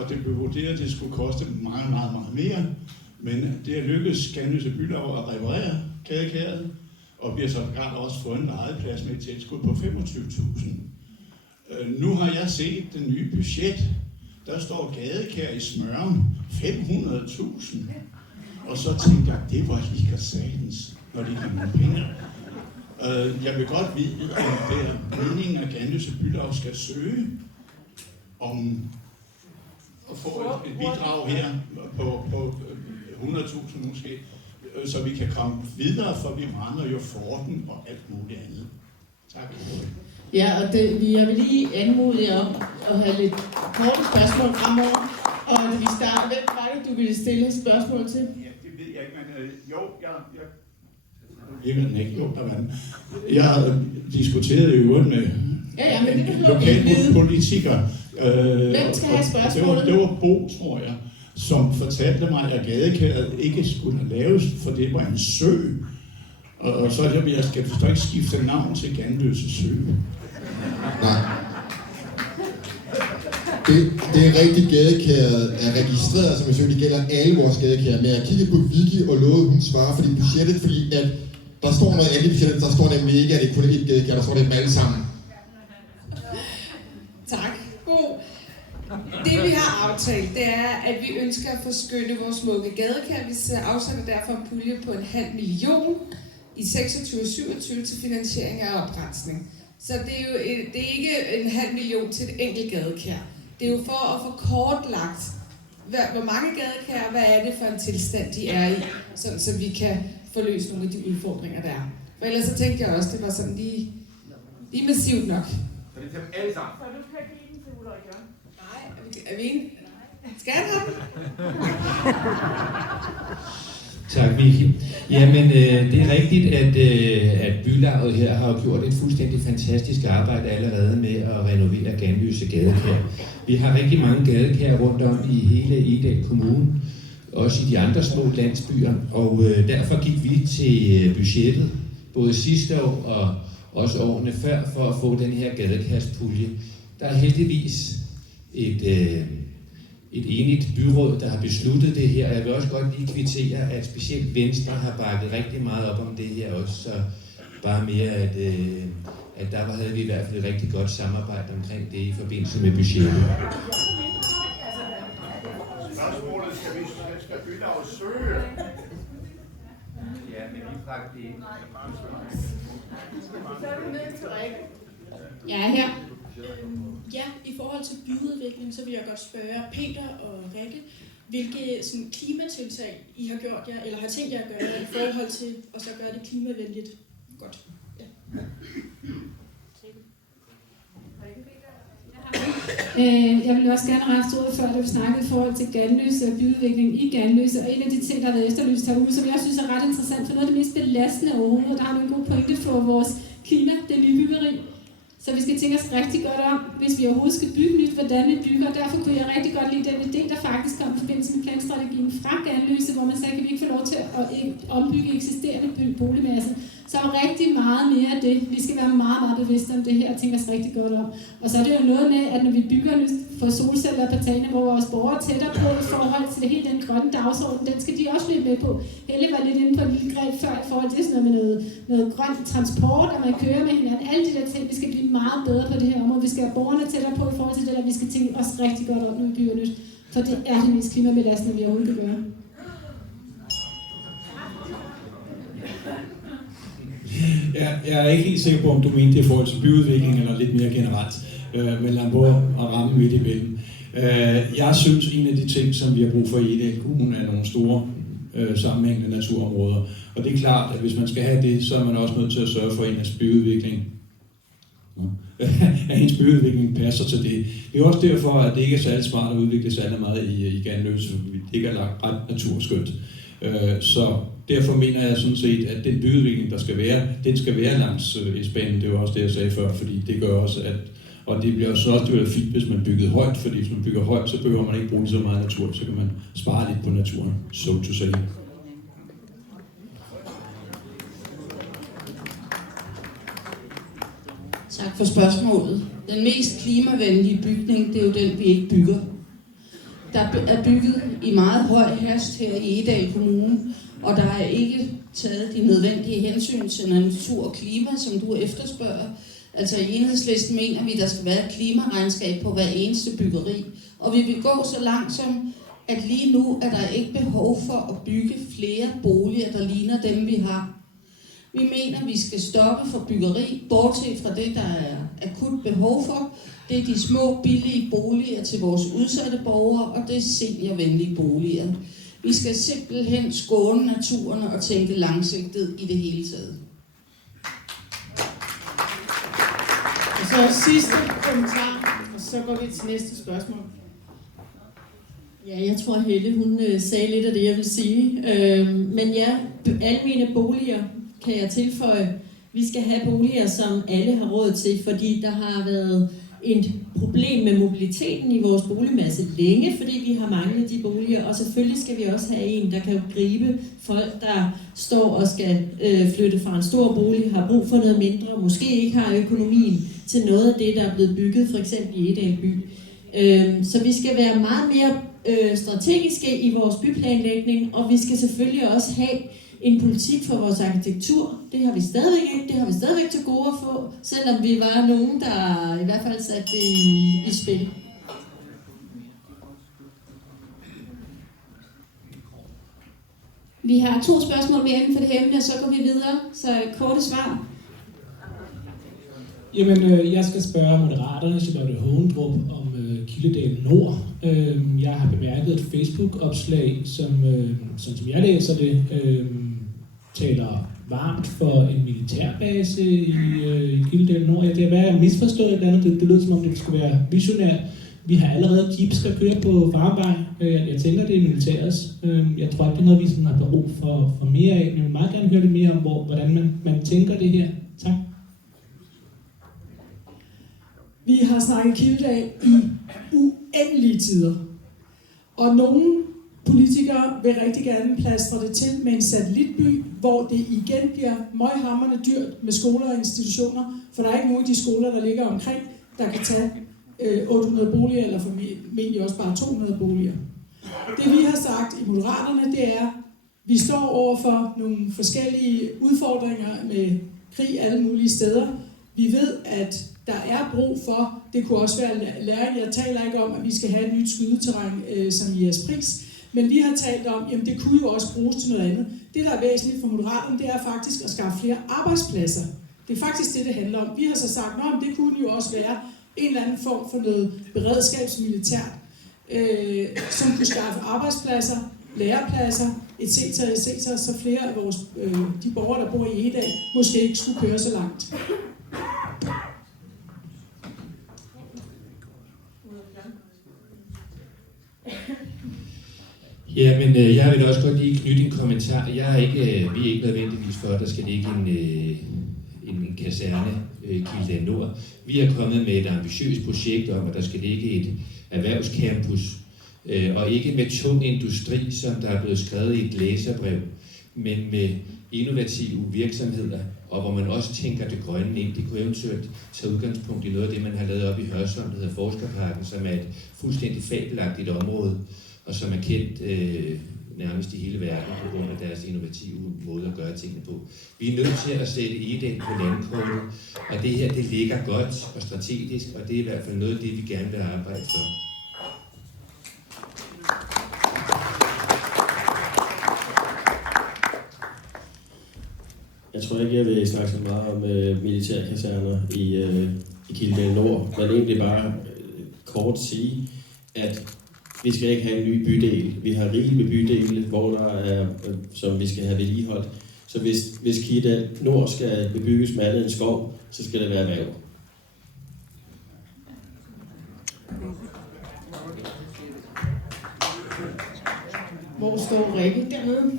og det blev vurderet, at det skulle koste meget, meget, meget mere. Men det er lykkedes Ganløse Bylav at reparere gadekæret, og vi har så gerne også fået en lejeplads med et tilskud på 25.000. Nu har jeg set det nye budget. Der står gadekær i Smørum 500.000. Og så tænkte jeg, det var ikke satans, når de har nogle penge. Jeg vil godt vide, at det er meningen, at Ganløse Bylav skal søge at få et bidrag her på 100.000 måske, så vi kan komme videre, for vi mangler jo Forden og alt muligt andet. Tak. Ja, og jeg vil lige anmode jer om at have lidt korte spørgsmål fremover. Og vi starter. Hvem var det, du ville stille et spørgsmål til? Ja, det ved jeg ikke, men jeg ved ikke, der var den. Jeg har diskuteret i øvrigt med lokalpolitikere. Hvem skal have spørgsmålet? Det var Bo, tror jeg, som fortalte mig, at gadekæret ikke skulle laves, for det var en sø. Og så jeg skal du ikke skifte navn til Ganløse Sø. Nej. Det er rigtigt, gadekæret er registreret som en sø. Det gælder alle vores gadekærer. Men jeg kiggede på Vicky og lovede, hun svarer for det budgettet, fordi at der står noget andet i budgettet. Der står nemlig ikke, at det kun er et gadekær. Der står det dem alle sammen. Tak. God. Det vi har aftalt, det er, at vi ønsker at forskønne vores smukke gadekær. Vi afsætter derfor en pulje på 500.000 i 26-27 til finansiering af oprensning. Så det er jo det er ikke 500.000 til et enkelt gadekær. Det er jo for at få kortlagt, hvor mange gadekær, hvad er det for en tilstand, de er i, så vi kan få løst nogle af de udfordringer, der er. For ellers så tænkte jeg også, det var sådan lige massivt nok. Så det er dem alle sammen? Så du kan give den til Ulla og Jørgen? Nej, er vi enige? Skal jeg have den? Tak, Vicky. Jamen, det er rigtigt, at bylaget her har gjort et fuldstændig fantastisk arbejde allerede med at renovere Ganløse gadekær. Vi har rigtig mange gadekær rundt om i hele Egedal Kommune, også i de andre små landsbyer, og derfor gik vi til budgettet, både sidste år og også årene før, for at få den her gadekærspulje. Der er heldigvis et enigt byråd, der har besluttet det her. Jeg vil også godt lige kvittere, at specielt Venstre har bakket rigtig meget op om det her også, så bare mere, at der havde vi i hvert fald et rigtig godt samarbejde omkring det i forbindelse med budgettet. Spørgsmålet skal bylaget søge. Ja, men vi bragte det ind. Så er vi nødt til Rikke. Ja, her. Ja, i forhold til byudvikling, så vil jeg godt spørge Peter og Rikke, hvilke sådan, klimatiltag I har gjort jer, eller har tænkt jer at gøre i forhold til at så gøre det klimavenligt godt. Ja. Jeg vil også gerne rejse ordet før, da vi snakkede i forhold til Ganløse og byudvikling i Ganløse. Og en af de ting, der har været efterlyst herude, som jeg synes er ret interessant, for noget af det mest belastende overhovedet, og der har du en god pointe for vores klima, det nye byggeri. Så vi skal tænke os rigtig godt om, hvis vi overhovedet skal bygge nyt, hvordan vi bygger. Og derfor kunne jeg rigtig godt lide den idé, der faktisk kom i forbindelse med planstrategien fra Ganløse, hvor man sagde, at vi ikke få lov til at ombygge eksisterende boligmasse. Så er rigtig meget mere af det. Vi skal være meget, meget bevidste om det her og tænke os rigtig godt om. Og så er det jo noget med, at når vi bygger for solceller på tagene, hvor vores borgere er tættere på i forhold til det hele den grønne dagsorden, den skal de også blive med på. Helle var lidt inde på et lille greb før i forhold til sådan noget med noget grøn transport, og man kører med hinanden. Alle de der ting, vi skal blive meget bedre på det her område. Vi skal have borgerne tættere på i forhold til det, og vi skal tænke os rigtig godt om, når vi bygger nyt. For det er det mest klimabelastende, vi overhovedet kan gøre. Jeg er ikke helt sikker på, om du mente det i forhold til byudvikling eller lidt mere generelt, men lad mig prøve at ramme midt imellem. Jeg synes, en af de ting, som vi har brug for i Egedal Kommune, er nogle store sammenhængende naturområder. Og det er klart, at hvis man skal have det, så er man også nødt til at sørge for, at ens byudvikling passer til det. Det er også derfor, at det ikke er særlig smart at udvikle særlig meget i Ganløse, fordi det ikke er ret naturskønt. Så derfor mener jeg sådan set, at den byudvikling, der skal være, den skal være langs S-banen. Det var også det, jeg sagde før, fordi det gør også, at og det bliver også det fint, hvis man byggede højt, fordi hvis man bygger højt, så behøver man ikke bruge så meget natur, så kan man spare lidt på naturen, so to say. Tak for spørgsmålet. Den mest klimavenlige bygning, det er jo den, vi ikke bygger. Der er bygget i meget høj hast her i Egedal Kommune, og der er ikke taget de nødvendige hensyn til natur og klima, som du efterspørger. Altså i Enhedslisten mener vi, at der skal være et klimaregnskab på hver eneste byggeri. Og vi vil gå så langt som, at lige nu er der ikke behov for at bygge flere boliger, der ligner dem, vi har. Vi mener, at vi skal stoppe for byggeri, bortset fra det, der er akut behov for. Det er de små, billige boliger til vores udsatte borgere, og det er seniorvenlige boliger. Vi skal simpelthen skåne naturen og tænke langsigtet i det hele taget. Og så sidste kommentar, og så går vi til næste spørgsmål. Ja, jeg tror Helle, hun sagde lidt af det, jeg vil sige. Men ja, almene boliger kan jeg tilføje. Vi skal have boliger, som alle har råd til, fordi der har været et problem med mobiliteten i vores boligmasse længe, fordi vi har manglet de boliger, og selvfølgelig skal vi også have en, der kan gribe folk, der står og skal flytte fra en stor bolig, har brug for noget mindre, måske ikke har økonomien til noget af det, der er blevet bygget, for eksempel i Egedal by. Så vi skal være meget mere strategiske i vores byplanlægning, og vi skal selvfølgelig også have en politik for vores arkitektur. Det har vi stadigvæk ikke. Det har vi stadigvæk til gode at få, selvom vi var nogen, der i hvert fald satte det i spil. Vi har 2 spørgsmål mere inden for det emne, og så går vi videre. Så korte svar. Jamen, jeg skal spørge Moderaterne, Charlotte Hogendrup, om Kildedal Nord. Jeg har bemærket et Facebook-opslag, som jeg læser det, taler varmt for en militærbase i Kildedal Nord. Det har været misforstået et eller andet. Det lød som om, det skulle være visionært. Vi har allerede jeeps, der kører på farvej. Jeg tænker, det er militærets. Jeg tror ikke, det er noget, vi sådan har brug for mere af. Men jeg vil meget gerne høre lidt mere om, hvordan man tænker det her. Tak. Vi har snakket Kildedal i uendelige tider. Og nogle politikere vil rigtig gerne plastre det til med en satellitby, hvor det igen bliver møghamrende dyrt med skoler og institutioner, for der er ikke nogen af de skoler, der ligger omkring, der kan tage 800 boliger, eller formentlig også bare 200 boliger. Det vi har sagt i Moderaterne, det er, at vi står over for nogle forskellige udfordringer med krig alle mulige steder. Vi ved, at der er brug for, det kunne også være læring, jeg taler ikke om, at vi skal have et nyt skydeterræn som i jeres pris, men vi har talt om, jamen det kunne jo også bruges til noget andet. Det, der er væsentligt for Moderaterne, det er faktisk at skaffe flere arbejdspladser. Det er faktisk det handler om. Vi har så sagt, at det kunne jo også være en eller anden form for noget beredskabsmilitært, som kunne skaffe arbejdspladser, lærepladser, etc., så flere af vores, de borgere, der bor i Egedal, måske ikke skulle køre så langt. Ja, men jeg vil også godt lige knytte en kommentar. Vi er ikke nødvendigvis for, at der skal ligge en kaserne Kildedal Nord. Vi er kommet med et ambitiøst projekt om, at der skal ligge et erhvervscampus, og ikke med tung industri, som der er blevet skrevet i et læserbrev, men med innovative virksomheder, og hvor man også tænker det grønne ind. Det kunne eventuelt tage udgangspunkt i noget af det, man har lavet op i Hørsholm, der hedder Forskerparken, som er et fuldstændig fabelagtigt område, og som er kendt nærmest i hele verden på grund af deres innovative måde at gøre tingene på. Vi er nødt til at sætte Egedal på landkortet, og det her, det ligger godt og strategisk, og det er i hvert fald noget af det, vi gerne vil arbejde for. Jeg tror ikke, jeg vil snakke så meget om militærkaserner i Kildedal Nord, men egentlig bare kort sige, at vi skal ikke have en ny bydel. Vi har rigeligt med bydele, hvor der er, som vi skal have vedligeholdt. Så hvis Kildedal Nord skal bebygges med andet end skov, så skal det være erhverv. Hvor står Rikke dernede?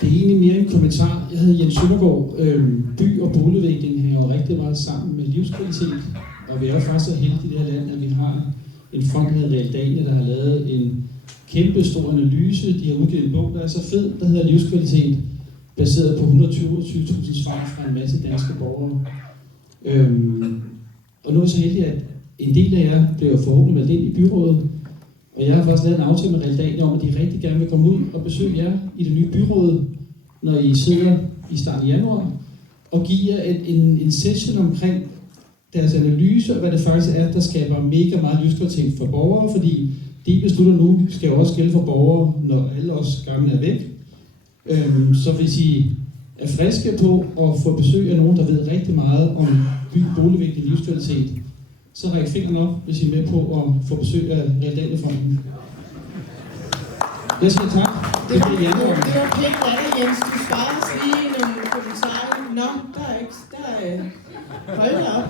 Det er egentlig mere en kommentar. Jeg hedder Jens Søndergaard. By- og boligudvikling hænger jo rigtig meget sammen med livskvalitet. Og vi er jo faktisk så heldige i det her land, at vi har en fond, der hedder Realdania, der har lavet en kæmpe stor analyse. De har udgivet en bog, der er så fed, der hedder Livskvalitet, baseret på 120.000 svar fra en masse danske borgere. Og nu er vi så heldige, at en del af jer bliver forhåbentlig valgt ind i byrådet. Og jeg har faktisk lavet en aftale med Realdania om, at de rigtig gerne vil komme ud og besøge jer i det nye byråd, når I sidder i starten af januar, og give jer en session omkring deres analyse, og hvad det faktisk er, der skaber mega meget livskvalitet for borgere, fordi de beslutter nu, skal jo også gælde for borgere, når alle os gamle er væk. Så hvis I er friske på at få besøg af nogen, der ved rigtig meget om boligvigtig livskvalitet, så ræk fingeren op, hvis I er med på at få besøg af Realdania-fonden. Jeg siger tak. Det var pænt af dig, Jens. Du sparer os lige nogle kommentarer. Nå, der er ikke... Hold da op.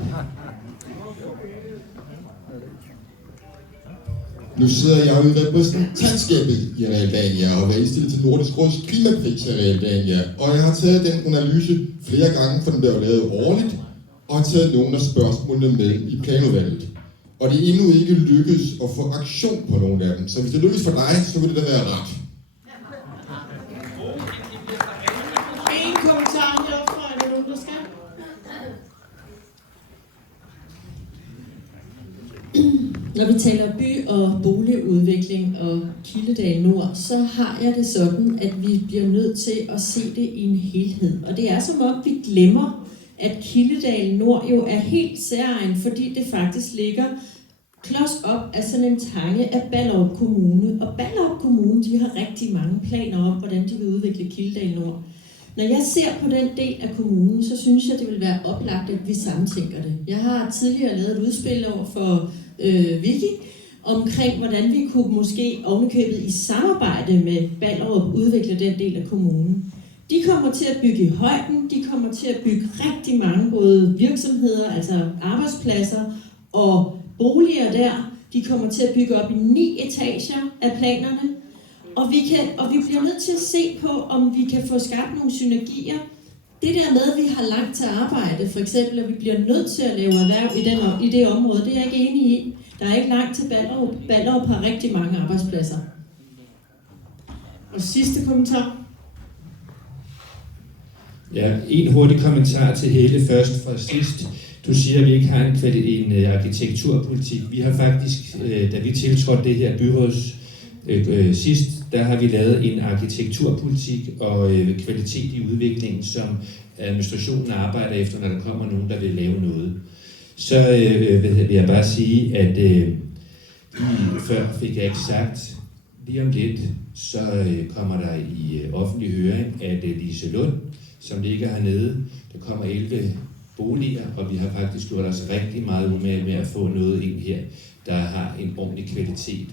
Nu sidder jeg jo i repræsentantskabet i Realdania og var indstillet til Nordisk Råds klimakris i Realdania. Og jeg har taget den analyse flere gange, for den bliver lavet årligt, og har taget nogle af spørgsmålene med i planudvalget. Og det er endnu ikke lykkedes at få aktion på nogle af dem. Så hvis det lykkes for dig, så vil det da være rart. En kommentar herfra, er der nogen, der skal? Når vi taler by- og boligudvikling og Kildedal Nord, så har jeg det sådan, at vi bliver nødt til at se det i en helhed. Og det er som om, vi glemmer, at Kildedal Nord jo er helt særegen, fordi det faktisk ligger klods op af sådan en tange af Ballerup Kommune. Og Ballerup Kommune, de har rigtig mange planer om, hvordan de vil udvikle Kildedal Nord. Når jeg ser på den del af kommunen, så synes jeg, det vil være oplagt, at vi samtænker det. Jeg har tidligere lavet et udspil over for Vicky, omkring hvordan vi kunne måske ovenikøbet i samarbejde med Ballerup udvikle den del af kommunen. De kommer til at bygge i højden, de kommer til at bygge rigtig mange både virksomheder, altså arbejdspladser og boliger der. De kommer til at bygge op i 9 etager af planerne. Og vi bliver nødt til at se på, om vi kan få skabt nogle synergier. Det der med, at vi har langt til arbejde, for eksempel, at vi bliver nødt til at lave erhverv i det område, det er jeg ikke enig i. Der er ikke langt til Ballerup. Ballerup har rigtig mange arbejdspladser. Og sidste kommentar. Ja, en hurtig kommentar til hele først fra sidst. Du siger, at vi ikke har en arkitekturpolitik. Vi har faktisk, da vi tiltrådte det her byråds sidst, der har vi lavet en arkitekturpolitik og kvalitet i udviklingen, som administrationen arbejder efter, når der kommer nogen, der vil lave noget. Så vil jeg bare sige, at før fik jeg ikke sagt, lige om lidt, så kommer der i offentlig høring, at Lise Lund, som ligger hernede, der kommer 11 boliger, og vi har faktisk gjort os rigtig meget umage med at få noget ind her, der har en ordentlig kvalitet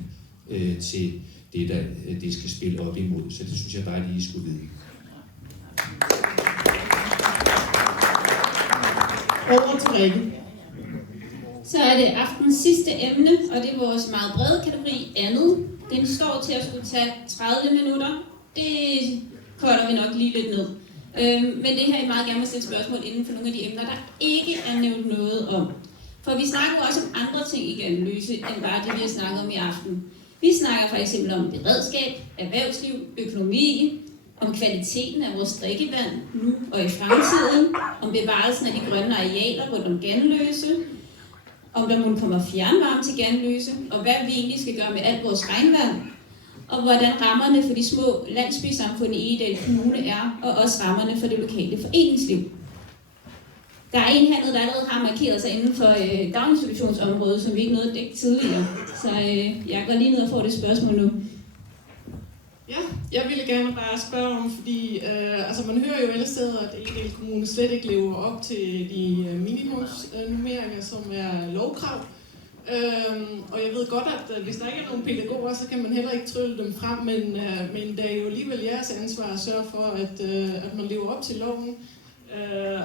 til det, der det skal spille op imod. Så det synes jeg bare lige skulle vide. Over til Rikke. Så er det aftens sidste emne, og det er vores meget brede kategori andet. Den står til at skulle tage 30 minutter. Det korter vi nok lige lidt ned. Men det her er meget gerne at stille spørgsmål inden for nogle af de emner, der ikke er nævnt noget om. For vi snakker jo også om andre ting i Ganløse, end bare det, vi har snakket om i aften. Vi snakker for eksempel om beredskab, erhvervsliv, økonomi, om kvaliteten af vores drikkevand nu og i fremtiden, om bevarelsen af de grønne arealer rundt om Ganløse, om der må kommer fjernvarme til Ganløse, og hvad vi egentlig skal gøre med alt vores regnvand, og hvordan rammerne for de små landsbysamfund i Egedal Kommune er, og også rammerne for det lokale foreningsliv. Der er en hernede, der allerede har markeret sig inden for daginstitutionsområdet, som vi ikke nåede at dække tidligere. Så jeg går lige ned og får det spørgsmål nu. Ja, jeg ville gerne bare spørge om, fordi man hører jo alle steder, at Egedal Kommune slet ikke lever op til de minimumsnummeringer, som er lovkrav. Og jeg ved godt, at hvis der ikke er nogen pædagoger, så kan man heller ikke trylle dem frem, men det er jo alligevel jeres ansvar at sørge for, at man lever op til loven.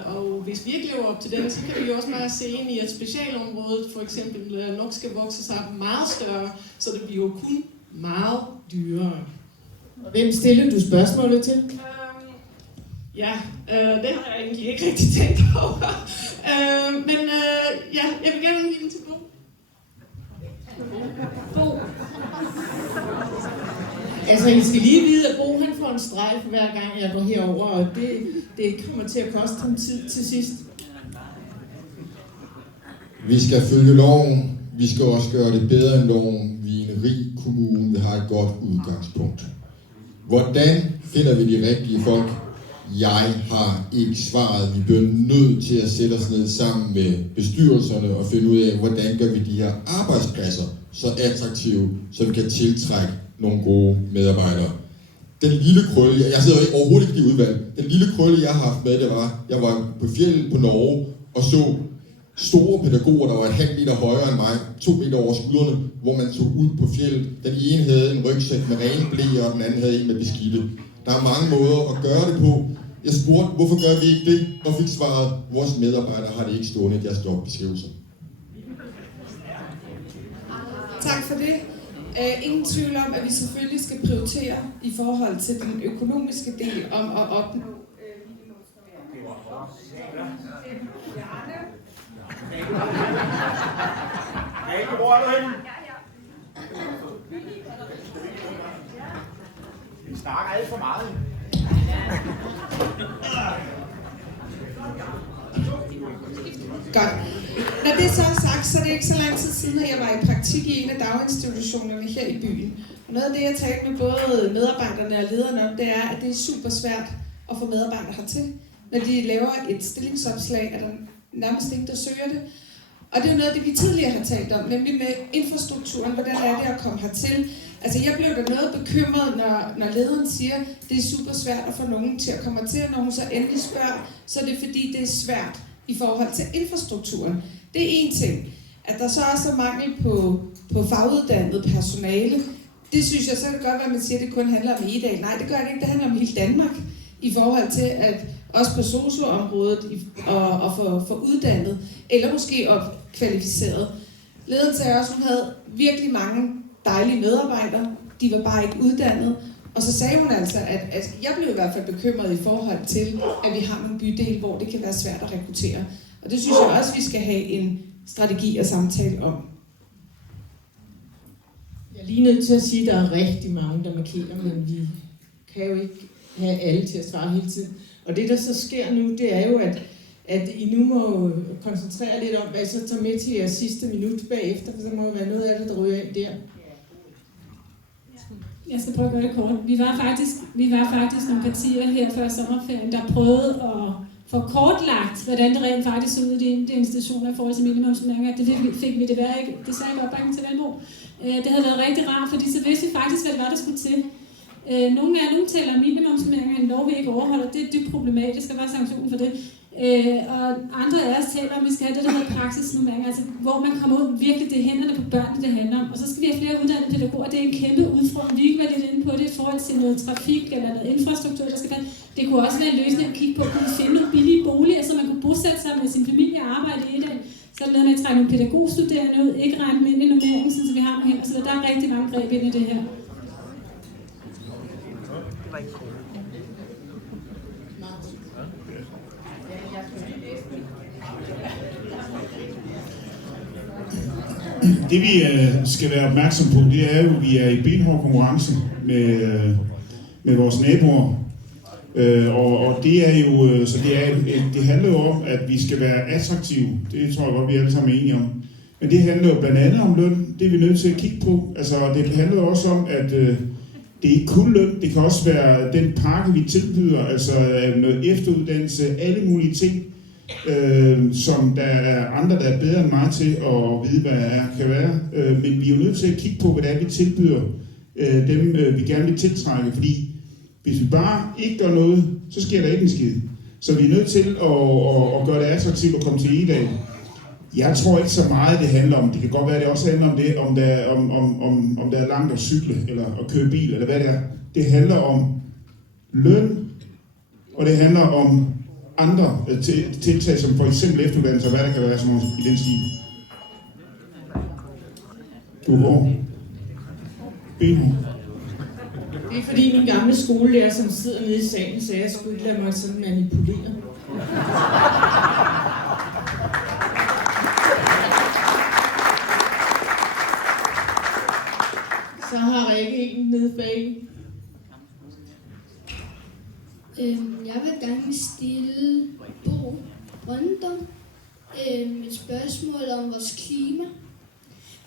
Og hvis vi ikke lever op til den, så kan vi jo også meget se ind i, at specialområdet for eksempel nok skal vokse sig meget større, så det bliver jo kun meget dyrere. Hvem stiller du spørgsmålet til? Det har jeg egentlig ikke rigtig tænkt over. Jeg vil gerne give den til Bo. Altså, I skal lige vide, at Bo han får en streg for hver gang jeg går herover, og det kommer til at koste ham tid til sidst. Vi skal følge loven. Vi skal også gøre det bedre end loven. Vi er en rig kommune. Vi har et godt udgangspunkt. Hvordan finder vi de rigtige folk? Jeg har ikke svaret. Vi bliver nødt til at sætte os ned sammen med bestyrelserne og finde ud af, hvordan gør vi de her arbejdspladser så attraktive, så vi kan tiltrække nogle gode medarbejdere. Den lille krølle, jeg sidder overhovedet ikke i udvalg, den lille krølle, jeg har haft med, det var, jeg var på fjeldet på Norge og så store pædagoger, der var 1,5 meter højere end mig, 2 meter over skuldrene, hvor man tog ud på fjeldet. Den ene havde en rygsæk med rene blæer, og den anden havde en med beskidte. Der er mange måder at gøre det på. Jeg spurgte, hvorfor gør vi ikke det? Og fik svaret, vores medarbejdere har det ikke stående i deres jobbeskrivelser. Tak for det. Ingen tvivl om, at vi selvfølgelig skal prioritere i forhold til den økonomiske del om at opnå Vi snakker alt for meget. Godt. Når det så er sagt, så er det ikke så lang tid siden, at jeg var i praktik i en af daginstitutionerne her i byen. Og noget af det, jeg talte med både medarbejderne og lederne om, det er, at det er super svært at få medarbejdere hertil. Når de laver et stillingsopslag, er der nærmest ingen, der søger det. Og det er jo noget af det, vi tidligere har talt om, nemlig med infrastrukturen. Hvordan er det at komme hertil? Altså, jeg blev da noget bekymret, når lederen siger, at det er super svært at få nogen til at komme hertil, og når hun så endelig spørger, så er det fordi, det er svært i forhold til infrastrukturen. Det er en ting. At der så også er mangel på faguddannet personale, det synes jeg, så kan det godt være, at man siger, at det kun handler om Egedal. Nej, det gør det ikke. Det handler om hele Danmark i forhold til, at også på sosu-området og få uddannet, eller måske opkvalificeret. Lederen sagde også, at hun havde virkelig mange dejlige medarbejdere. De var bare ikke uddannet. Og så sagde hun altså, at jeg blev i hvert fald bekymret i forhold til, at vi har nogle bydele, hvor det kan være svært at rekruttere. Og det synes jeg også, vi skal have en strategi og samtale om. Jeg er lige nødt til at sige, at der er rigtig mange, der markerer, men vi kan jo ikke have alle til at svare hele tiden. Og det, der så sker nu, det er jo, at I nu må koncentrere lidt om, hvad I så tager med til jeres sidste minut bagefter, for der må jo være noget af det, der ryger ind der. Jeg skal prøve at gøre det kort. Vi var faktisk nogle partier her før sommerferien, der prøvede at få kortlagt, hvordan det rent faktisk så ud i de institutioner i forhold til minimumsnormeringer. Det fik vi desværre ikke opbakning til Vandbro. Det havde været rigtig rart, fordi så vidste vi faktisk, hvad det var, der skulle til. Nogle af dem taler om minimumsnormeringer, en lov vi ikke overholder. Det er dybt problematisk, og der var sanktion for det. Og andre af os taler om, at vi skal have det, der hedder praksisnormeringer, altså hvor man kommer ud virkelig, det er hænderne på børnene, det handler om. Og så skal vi have flere uddannede pædagoger. Det er en kæmpe udfordring. Vi kan være lidt inde på det i forhold til noget trafik eller noget infrastruktur, der skal være. Det kunne også være en løsning at kigge på, at kunne finde nogle billige boliger, så man kunne bosætte sig med sin familie og arbejde i det. Så er det noget med at trække nogle pædagogstuderende ud, ikke regne dem ind i normeringen, så vi har nogle hænder. Så der er rigtig mange greb ind i det her. Det vi skal være opmærksom på, det er jo, at vi er i benhård konkurrence med vores naboer. Og det er jo, så det handler jo om, at vi skal være attraktive. Det tror jeg godt, vi alle sammen er enige om. Men det handler jo blandt andet om løn. Det er vi nødt til at kigge på. Altså, det handler jo også om, at det er ikke kun løn. Det kan også være den pakke, vi tilbyder. Altså noget efteruddannelse, alle mulige ting. Som der er andre, der er bedre end mig til at vide, hvad det kan være. Men vi er jo nødt til at kigge på, hvad det er, vi tilbyder dem, vi gerne vil tiltrække. Fordi hvis vi bare ikke gør noget, så sker der ikke en skid. Så vi er nødt til at gøre det attraktivt at komme til Egedal. Jeg tror ikke så meget, det handler om. Det kan godt være, det også handler om det, om der er langt at cykle, eller at køre bil, eller hvad det er. Det handler om løn, og det handler om andre tiltag, som for eksempel efteruddannelse, og hvad der kan være sådan noget i den stil. Du går. Benhård. Det er fordi min gamle skolelærer, som sidder nede i salen, sagde, at jeg skulle ikke lade mig sådan manipulere. Så har Rikke en nede bag. Jeg vil gerne stille Bo Røndum et spørgsmål om vores klima,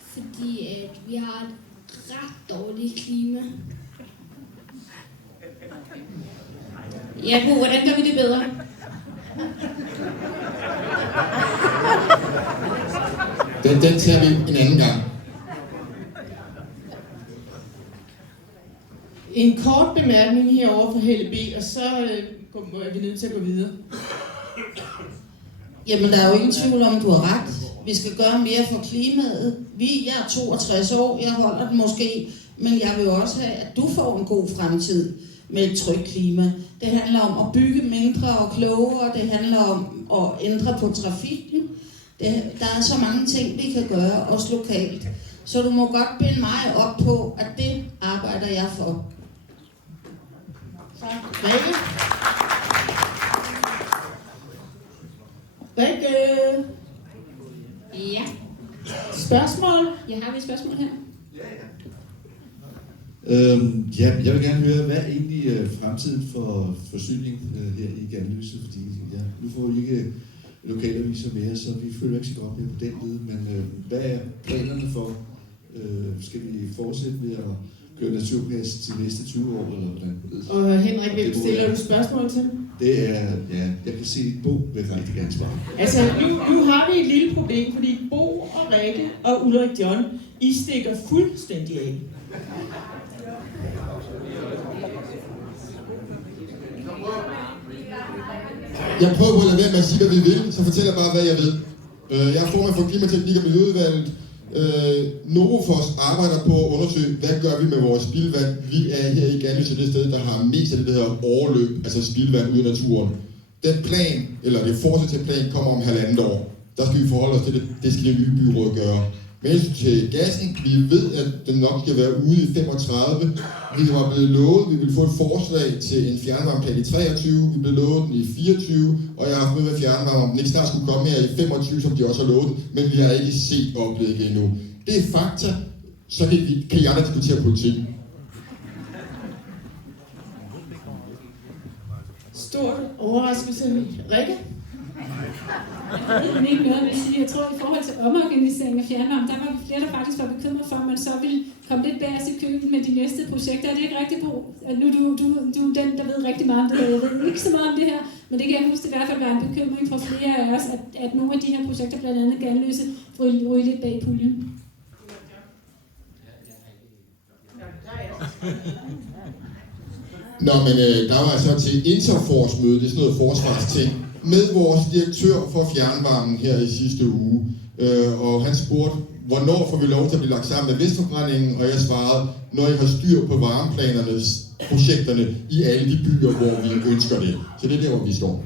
fordi at vi har et ret dårligt klima. Ja, Bo, hvordan gør vi det bedre? Den tager vi en anden gang. En kort bemærkning herovre fra Helle B, og så er vi nødt til at gå videre. Jamen, der er jo ingen tvivl om, du har ret. Vi skal gøre mere for klimaet. Jeg er 62 år, jeg holder den måske, men jeg vil jo også have, at du får en god fremtid med et trygt klima. Det handler om at bygge mindre og klogere, det handler om at ændre på trafikken. Der er så mange ting, vi kan gøre, også lokalt. Så du må godt binde mig op på, at det arbejder jeg for. Rikke? Rikke? Ja. Spørgsmål? Jeg har et spørgsmål her. Ja, jeg vil gerne høre, hvad er egentlig fremtiden for forsyning her i Ganløse? Fordi nu får vi ikke lokalaviser mere, så vi følger ikke så godt med på den led. Men hvad er planerne for? Skal vi fortsætte med at køre naturgas til næste 20 år, eller hvordan? Og Henrik, hvem stiller du spørgsmål til? Det er, ja, jeg kan se Bo vil rigtig gerne svare. Altså, nu har vi et lille problem, fordi Bo og Rikke og Ulrik John, I stikker fuldstændig af. Jeg prøver på at lade være med at sige, hvad vi vil, så fortæller jeg bare, hvad jeg ved. Jeg er formand for Klimateknik og Miljøudvalget. Novofos arbejder på at undersøge, hvad gør vi med vores spildvand. Vi er her i Ganløse det sted, der har mest af det, der hedder overløb, altså spildvand ude i naturen. Den plan, eller det fortsæt til plan, kommer om 1,5 år. Der skal vi forholde os til det. Det skal det nye byråd gøre. Med hensyn til gassen, vi ved, at den nok skal være ude i 35. Vi var blevet lovet, at vi ville få et forslag til en fjernvarmeplan i 23. Vi blev lovet den i 24, og jeg har haft med fjernvarme, om den ikke snart skulle komme her i 25, som de også har lovet den, men vi har ikke set oplægget endnu. Det er fakta, så kan I andre diskutere politik. Stort overraskelse. Rikke? Jeg ved ikke noget, jeg vil sige. Jeg tror, i forhold til omorganisering af fjernvarme, der var flere, der faktisk var bekymret for, at man så ville komme lidt bagerst i køben med de næste projekter. Er det ikke rigtig, Bo? Nu du er den, der ved rigtig meget om det her. Jeg ved ikke så meget om det her, men det kan jeg huske i hvert fald være en bekymring for flere af os, at nogle af de her projekter, blandt andet Ganløse, ryge lidt bag puljen. Nå, men der var altså til Interforce-møde, det er sådan noget forsvarsting, med vores direktør for fjernvarmen her i sidste uge. Og han spurgte, hvornår får vi lov til at blive lagt sammen med Vestforbrændingen, og jeg svarede, når I har styr på varmeplanernes projekterne i alle de byer, hvor vi ønsker det. Så det er der, hvor vi står.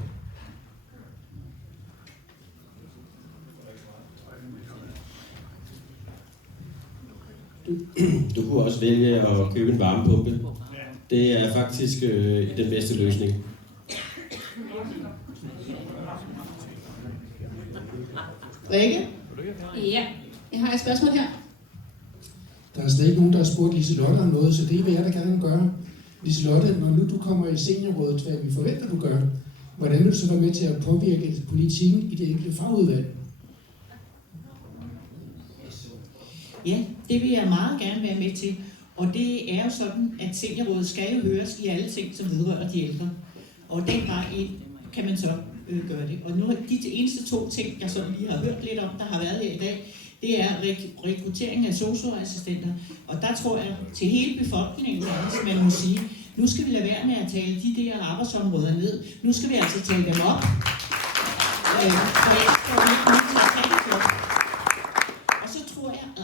Du kunne også vælge at købe en varmepumpe. Det er faktisk den bedste løsning. Rikke? Ja, jeg har et spørgsmål her. Der er stadig nogen, der har spurgt Liselotte om noget, så det vil jeg da gerne gøre. Liselotte, når nu du kommer i seniorrådet, hvad vi forventer, du gør, hvordan vil du så være med til at påvirke politikken i det enkelte fagudvalg? Ja, det vil jeg meget gerne være med til. Og det er jo sådan, at seniorrådet skal jo høres i alle ting, som vedrører de ældre. Og den vej ind kan man så gøre det. Og nu de eneste 2 ting, jeg sådan lige har hørt lidt om, der har været her i dag, det er rekruttering af sosu-assistenter. Og der tror jeg til hele befolkningen, at man må sige, nu skal vi lade være med at tale de der arbejdsområder ned. Nu skal vi altså tale dem op.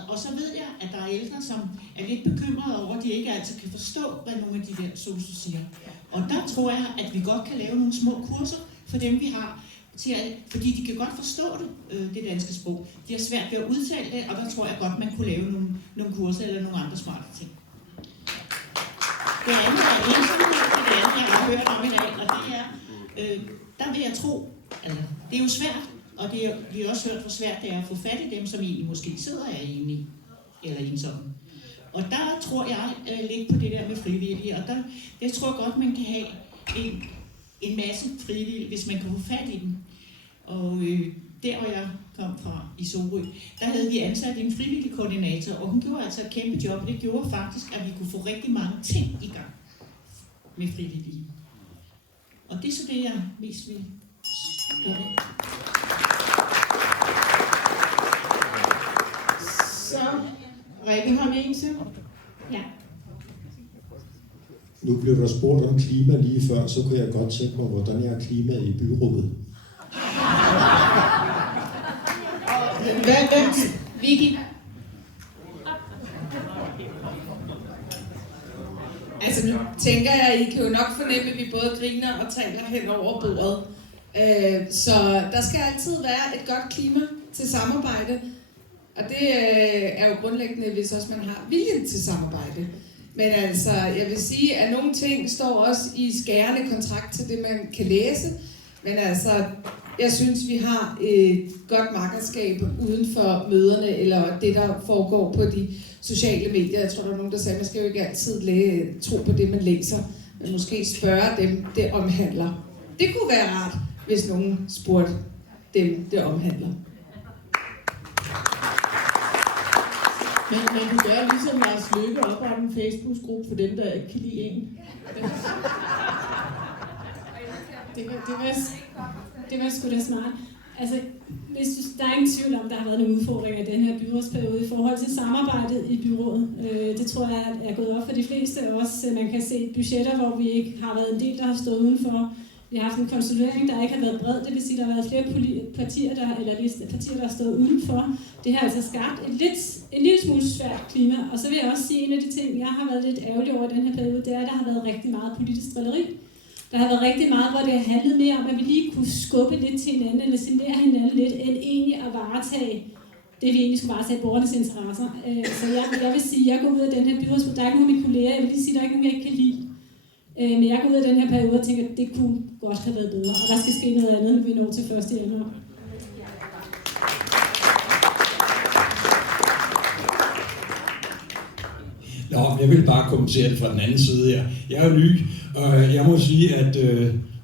Og så ved jeg, at der er ældre, som er lidt bekymrede over, at de ikke altid kan forstå, hvad nogle af de der sosu siger. Og der tror jeg, at vi godt kan lave nogle små kurser for dem, vi har, fordi de kan godt forstå det danske sprog. De har svært ved at udtale det, og der tror jeg godt, man kunne lave nogle kurser eller nogle andre smarte ting. Det andet er ensomhed, det andet, jeg har hørt om i dag, og det er, der vil jeg tro, altså, det er jo svært, og vi har også hørt, hvor svært det er at få fat i dem, som egentlig måske sidder og er enige eller ensomme. Og der tror jeg lidt på det der med frivillige, og jeg tror godt, man kan have en masse frivillige, hvis man kan få fat i dem. Og der, hvor jeg kom fra i Sorø, der havde vi ansat en frivillig koordinator, og hun gjorde altså et kæmpe job, og det gjorde faktisk, at vi kunne få rigtig mange ting i gang med frivillige. Og det er så det, jeg mest vil gøre. Så, Rikke, har vi en til? Ja. Nu blev der spurgt om klima lige før, så kunne jeg godt tænke mig, hvordan er klimaet i byrådet? Vicky? Altså nu tænker jeg, I kan jo nok fornemme, at vi både griner og taler hen over bordet. Så der skal altid være et godt klima til samarbejde. Og det er jo grundlæggende, hvis også man har viljen til samarbejde. Men altså, jeg vil sige, at nogle ting står også i skærende kontrakt til det, man kan læse. Men altså, jeg synes, vi har et godt makkerskab uden for møderne, eller det, der foregår på de sociale medier. Jeg tror, der er nogen, der sagde, at man skal jo ikke altid tro på det, man læser, men måske spørge dem, det omhandler. Det kunne være rart, hvis nogen spurgte dem, det omhandler. Men man kan gøre ligesom Lars Løkke og oprette en Facebook-gruppe for dem, der ikke kan lide en. Det var sgu da smart. Altså, der er ingen tvivl om, der har været nogle udfordringer i den her byrådsperiode i forhold til samarbejdet i byrådet. Det tror jeg er gået op for de fleste af os. Man kan se budgetter, hvor vi ikke har været en del, der har stået udenfor. Vi har haft en konsolidering, der ikke har været bred. Det vil sige, at der har været flere partier, der har stået udenfor. Det har altså skabt en lille smule svært klima. Og så vil jeg også sige, at en af de ting, jeg har været lidt ærgerlig over i den her periode, det er, at der har været rigtig meget politisk drilleri. Der har været rigtig meget, hvor det har handlet mere om, at vi lige kunne skubbe lidt til hinanden, eller signere hinanden lidt, end egentlig at varetage det, vi egentlig skulle varetage borgernes interesser. Så jeg vil sige, at jeg går ud af den her byrådsgruppe. Der er ikke nogen af mine kolleger, jeg vil lige sige, at der er ikke nogen, jeg ikke kan lide. Men jeg går ud af den her periode og tænker, at det kunne godt have været bedre. Og der skal ske noget andet, når vi når til 1. januar. Nå, jeg vil bare kommentere det fra den anden side her. Jeg er jo ny, og jeg må sige, at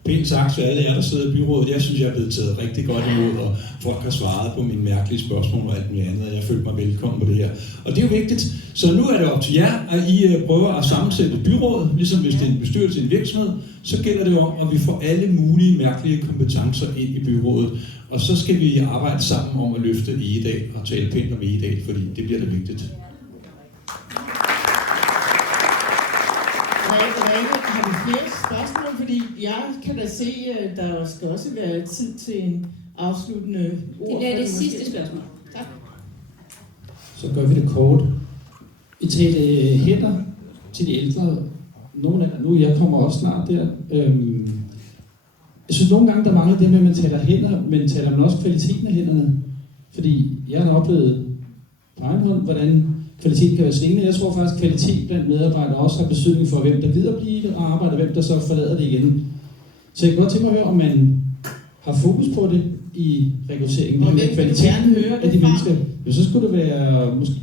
pænt sagt til alle jer, der sidder i byrådet, jeg synes, jeg er blevet taget rigtig godt imod, og folk har svaret på mine mærkelige spørgsmål og alt muligt andet, og jeg følte mig velkommen på det her. Og det er jo vigtigt. Så nu er det op til jer, at I prøver at sammensætte et byråd, ligesom hvis det er en bestyrelse i en virksomhed, så gælder det om, at vi får alle mulige mærkelige kompetencer ind i byrådet, og så skal vi arbejde sammen om at løfte Egedal og tale pænt om Egedal, fordi det bliver det vigtigt. Har vi flere spørgsmål? Fordi jeg kan da se, at der skal også være tid til en afsluttende ord. Det er det sidste spørgsmål. Tak. Så gør vi det kort. Vi taler hænder til de ældre. Nogle af nu, jeg kommer også snart der. Jeg synes nogle gange, der mangler det med, at man taler hænder, men taler man også kvaliteten af hænderne. Fordi jeg har oplevet på egen hånd, hvordan kvalitet kan være svingende. Jeg tror faktisk, at kvalitet blandt medarbejdere også har betydning for, hvem der videre bliver det og arbejder, hvem der så forlader det igen. Så jeg kan godt tænke mig at høre, om man har fokus på det i rekrutteringen. Og hvem kvaliteten af de mennesker. Jo, så skulle det være måske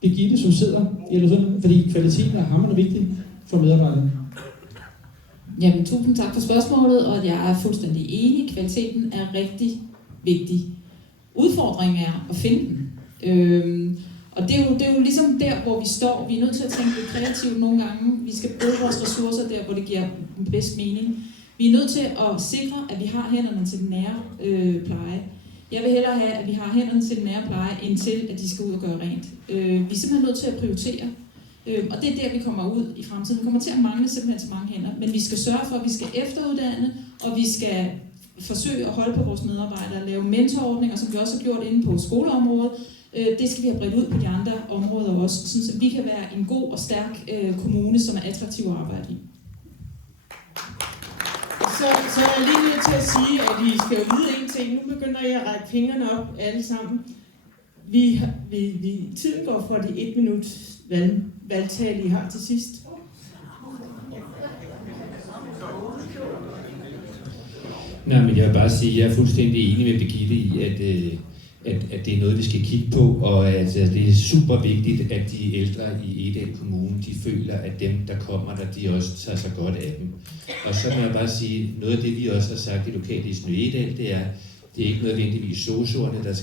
Birgitte, som sidder, eller sådan, fordi kvaliteten er hamrende vigtig for medarbejderne. Jamen, tusind tak for spørgsmålet, og jeg er fuldstændig enig. Kvaliteten er rigtig vigtig. Udfordringen er at finde den. Og det er jo ligesom der, hvor vi står. Vi er nødt til at tænke lidt kreativt nogle gange. Vi skal bruge vores ressourcer der, hvor det giver bedst mening. Vi er nødt til at sikre, at vi har hænderne til den nære pleje. Jeg vil hellere have, at vi har hænderne til den nære pleje, end til, at de skal ud og gøre rent. Vi er simpelthen nødt til at prioritere. Og det er der, vi kommer ud i fremtiden. Vi kommer til at mangle simpelthen så mange hænder. Men vi skal sørge for, at vi skal efteruddanne, og vi skal forsøge at holde på vores medarbejdere, lave mentorordninger, som vi også har gjort inde på skoleområdet. Det skal vi have bredt ud på de andre områder også, så vi kan være en god og stærk kommune, som er attraktiv at arbejde i. Så er jeg lige nødt til at sige, at I skal jo vide en ting. Nu begynder jeg at række fingrene op alle sammen. Tiden går for de 1 minut valgtale, I har til sidst. Nej, men jeg vil bare sige, at jeg er fuldstændig enig med Birgitte i, at det er noget, vi skal kigge på, og at det er super vigtigt, at de ældre i Egedal Kommune, de føler, at dem, der kommer der, de også tager sig godt af dem. Og så må jeg bare sige, noget af det, vi også har sagt i Lokalisen Egedal, det er ikke nødvendigvis sosuerne,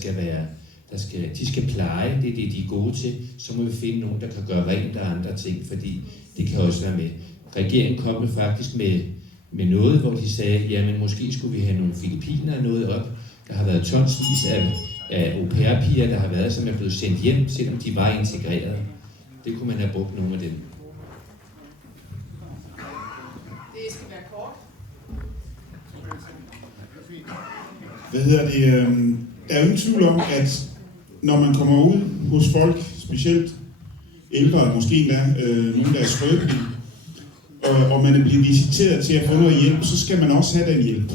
de skal pleje, det er det, de er gode til. Så må vi finde nogen, der kan gøre rent og andre ting, fordi det kan også være med. Regeringen kom faktisk med noget, hvor de sagde, jamen måske skulle vi have nogle filippiner noget op. Der har været tonsvis af au pair-piger, der har været, som er blevet sendt hjem, selvom de var integreret. Det kunne man have brugt nogle af dem. Det skal være kort. Der er jo ingen tvivl om, at når man kommer ud hos folk, specielt ældre, måske endda nogen, der er skrøbelige, og man er blevet visiteret til at få noget hjælp, så skal man også have den hjælp.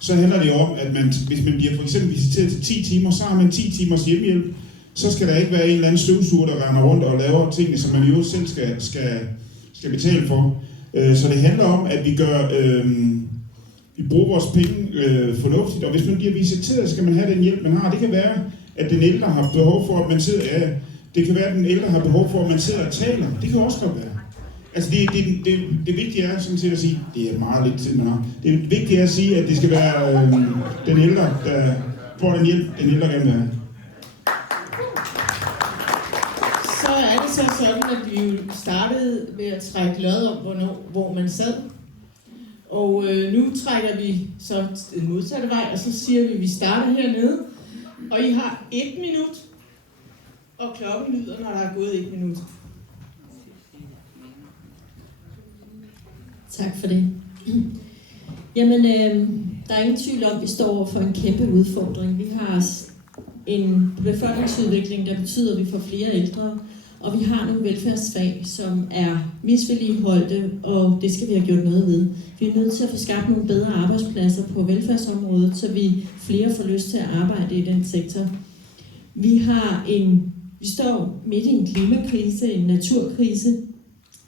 Så handler det om, at hvis man bliver for eksempel visiteret til 10 timer, så har man 10 timers hjemmehjælp. Så skal der ikke være en eller anden støvsuger, der render rundt og laver tingene, som man jo selv skal betale for. Så det handler om, at vi bruger vores penge fornuftigt, og hvis man bliver visiteret, skal man have den hjælp, man har. Det kan være, at den ældre har behov for, at man sidder... Ja, det kan være, at den ældre har behov for, at man sidder og taler. Det kan også godt være. Altså det vigtige er sådan set at sige, det er meget lidt tid, man har. Det vigtige er at sige, at det skal være den ældre, der får den hjælp, den ældre gerne vil have. Så er det så sådan, at vi jo startede ved at trække lod om, hvor man sad. Og nu trækker vi så den modsatte vej, og så siger vi, at vi starter hernede. Og I har 1 minut, og klokken lyder, når der er gået 1 minut. Tak for det. Jamen, der er ingen tvivl om, at vi står over for en kæmpe udfordring. Vi har en befolkningsudvikling, der betyder, at vi får flere ældre, og vi har nogle velfærdsfag, som er misvedligeholdte, og det skal vi have gjort noget ved. Vi er nødt til at få skabt nogle bedre arbejdspladser på velfærdsområdet, så vi flere får lyst til at arbejde i den sektor. Vi står midt i en klimakrise, en naturkrise.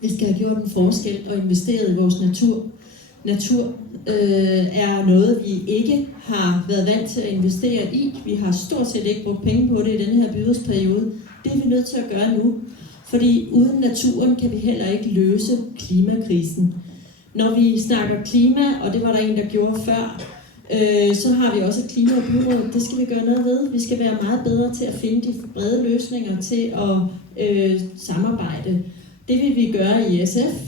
Vi skal have gjort en forskel og investeret i vores natur. Natur er noget, vi ikke har været vant til at investere i. Vi har stort set ikke brugt penge på det i denne her byrådsperiode. Det er vi nødt til at gøre nu. Fordi uden naturen kan vi heller ikke løse klimakrisen. Når vi snakker klima, og det var der en, der gjorde før, så har vi også et klima- og byråd. Det skal vi gøre noget ved. Vi skal være meget bedre til at finde de brede løsninger til at samarbejde. Det vil vi gøre i SF.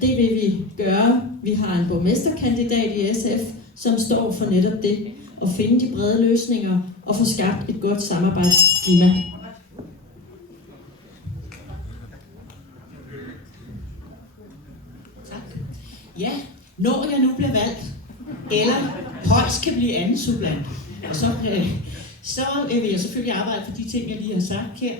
Det vil vi gøre. Vi har en borgmesterkandidat i SF, som står for netop det. At finde de brede løsninger og få skabt et godt samarbejdsklima. Ja, når jeg nu bliver valgt, eller højst kan blive anden suppleant, og så vil jeg selvfølgelig arbejde for de ting, jeg lige har sagt her.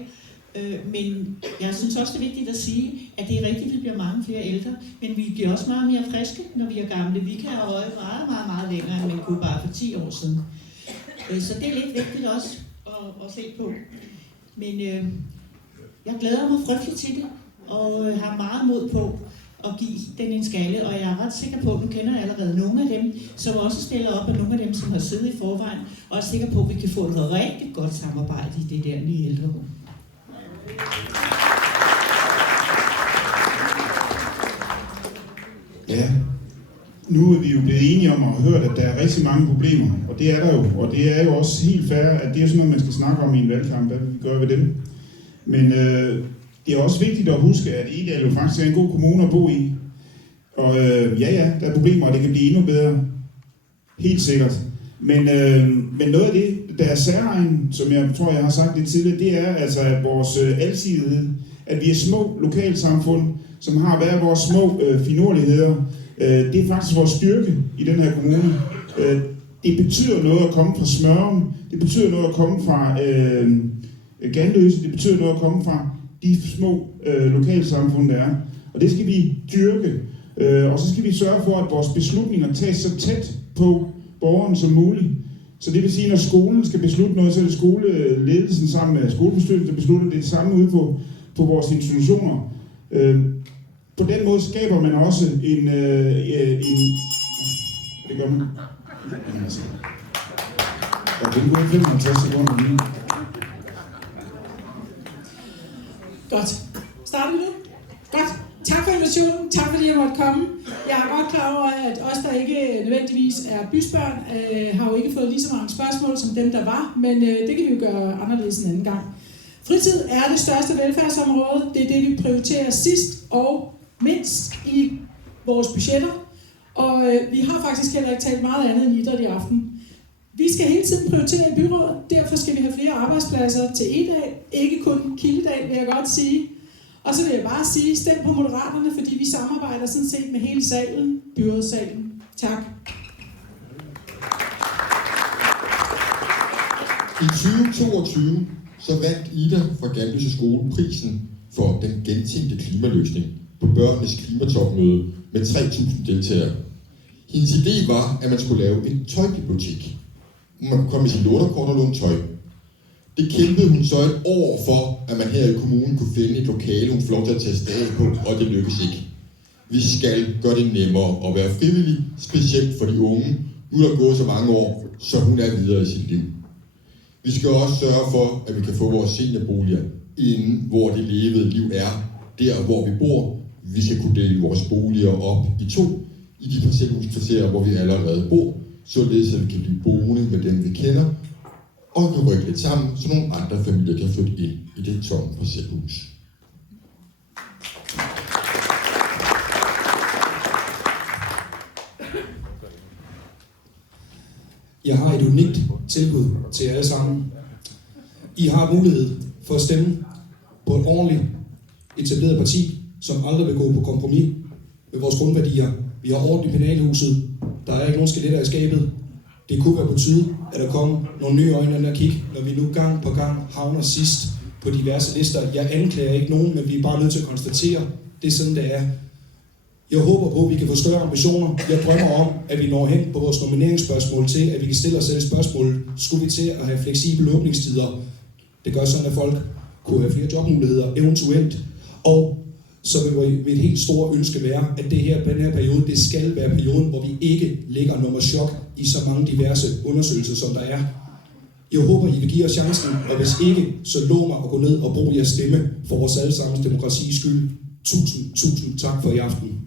Men jeg synes også, det er vigtigt at sige, at det er rigtigt, at vi bliver mange flere ældre, men vi bliver også meget mere friske, når vi er gamle. Vi kan have øje meget, meget, meget længere, end man kunne bare for 10 år siden. Så det er lidt vigtigt også at se på. Men jeg glæder mig frygteligt til det, og har meget mod på at give den en skalle, og jeg er ret sikker på, nu kender jeg allerede nogle af dem, som også stiller op, og nogle af dem, som har siddet i forvejen, og er sikker på, at vi kan få et rigtig godt samarbejde i det der nye ældrerum. Ja, nu er vi jo blevet enige om at have hørt, at der er rigtig mange problemer, og det er der jo, og det er jo også helt fair, at det er sådan noget, man skal snakke om i en valgkamp, hvad vi gør ved dem. Men det er også vigtigt at huske, at Egedal jo faktisk er en god kommune at bo i. Og ja, der er problemer, og det kan blive endnu bedre. Helt sikkert. Men noget af det, der er særegen, som jeg tror, jeg har sagt lidt tidligere, det er altså, at vores alsidighed, at vi er små lokalsamfund, som har hver vores små finurligheder. Det er faktisk vores styrke i den her kommune. Det betyder noget at komme fra Smørum, det betyder noget at komme fra Ganløse, det betyder noget at komme fra de små lokalsamfund, der er. Og det skal vi dyrke. Og så skal vi sørge for, at vores beslutninger tages så tæt på borgeren som muligt. Så det vil sige, at når skolen skal beslutte noget, så er det skoleledelsen sammen med skolebestyrelsen, der beslutter det samme ude på vores institutioner. På den måde skaber man også en det gør man. Og det er 55 sekunder lige. Godt. Starter vi nu? Godt. Tak for invitationen. Tak fordi jeg måtte komme. Jeg er godt klar over, at os, der ikke nødvendigvis er bysbørn, har jo ikke fået lige så mange spørgsmål som dem, der var, men det kan vi jo gøre anderledes en anden gang. Fritid er det største velfærdsområde. Det er det, vi prioriterer sidst og mindst i vores budgetter. Og vi har faktisk heller ikke talt meget andet end idræt i aften. Vi skal hele tiden prioritere i byrådet. Derfor skal vi have flere arbejdspladser til Egedal. Ikke kun Kildedal, vil jeg godt sige. Og så vil jeg bare sige, stem på Moderaterne, fordi vi samarbejder sådan set med hele salen, byrådssalen. Tak. I 2022 så vandt Ida fra Ganløse Skole prisen for den gentænkte klimaløsning på børnenes klimatopmøde med 3.000 deltagere. Hendes idé var, at man skulle lave en tøjbibliotek. Man kunne komme med sin lånerkort og låne tøj. Det kæmpede hun så et år for, at man her i kommunen kunne finde et lokale, hun får lov til at teste af på, og det lykkedes ikke. Vi skal gøre det nemmere at være frivillig, specielt for de unge. Nu er der gået så mange år, så hun er videre i sit liv. Vi skal også sørge for, at vi kan få vores seniorboliger inden, hvor det levede liv er, der hvor vi bor. Vi skal kunne dele vores boliger op i 2, i de parcelhuskvarterer, hvor vi allerede bor, således at vi kan blive boende med dem, vi kender, og kan rykke lidt sammen, så nogle andre familier kan flytte ind i det tomme parcelhus. Jeg har et unikt tilbud til jer alle sammen. I har mulighed for at stemme på et ordentligt etableret parti, som aldrig vil gå på kompromis med vores grundværdier. Vi har orden i penalhuset. Der er ikke nogen skeletter i skabet. Det kunne være på tide, at der kommer nogle nye øjne at kigge, når vi nu gang på gang havner sidst på diverse lister. Jeg anklager ikke nogen, men vi er bare nødt til at konstatere, det er sådan, det er. Jeg håber på, at vi kan få større ambitioner. Jeg drømmer om, at vi når hen på vores nomineringsspørgsmål til, at vi kan stille os selv spørgsmål. Skulle vi til at have fleksible åbningstider? Det gør sådan, at folk kunne have flere jobmuligheder, eventuelt. Og så vil mit helt store ønske være, at den her periode, det skal være perioden, hvor vi ikke lægger nummer chok i så mange diverse undersøgelser, som der er. Jeg håber, I vil give os chancen, og hvis ikke, så lov mig at gå ned og bruge jeres stemme for vores allesammens demokratis skyld. Tusind tak for i aften.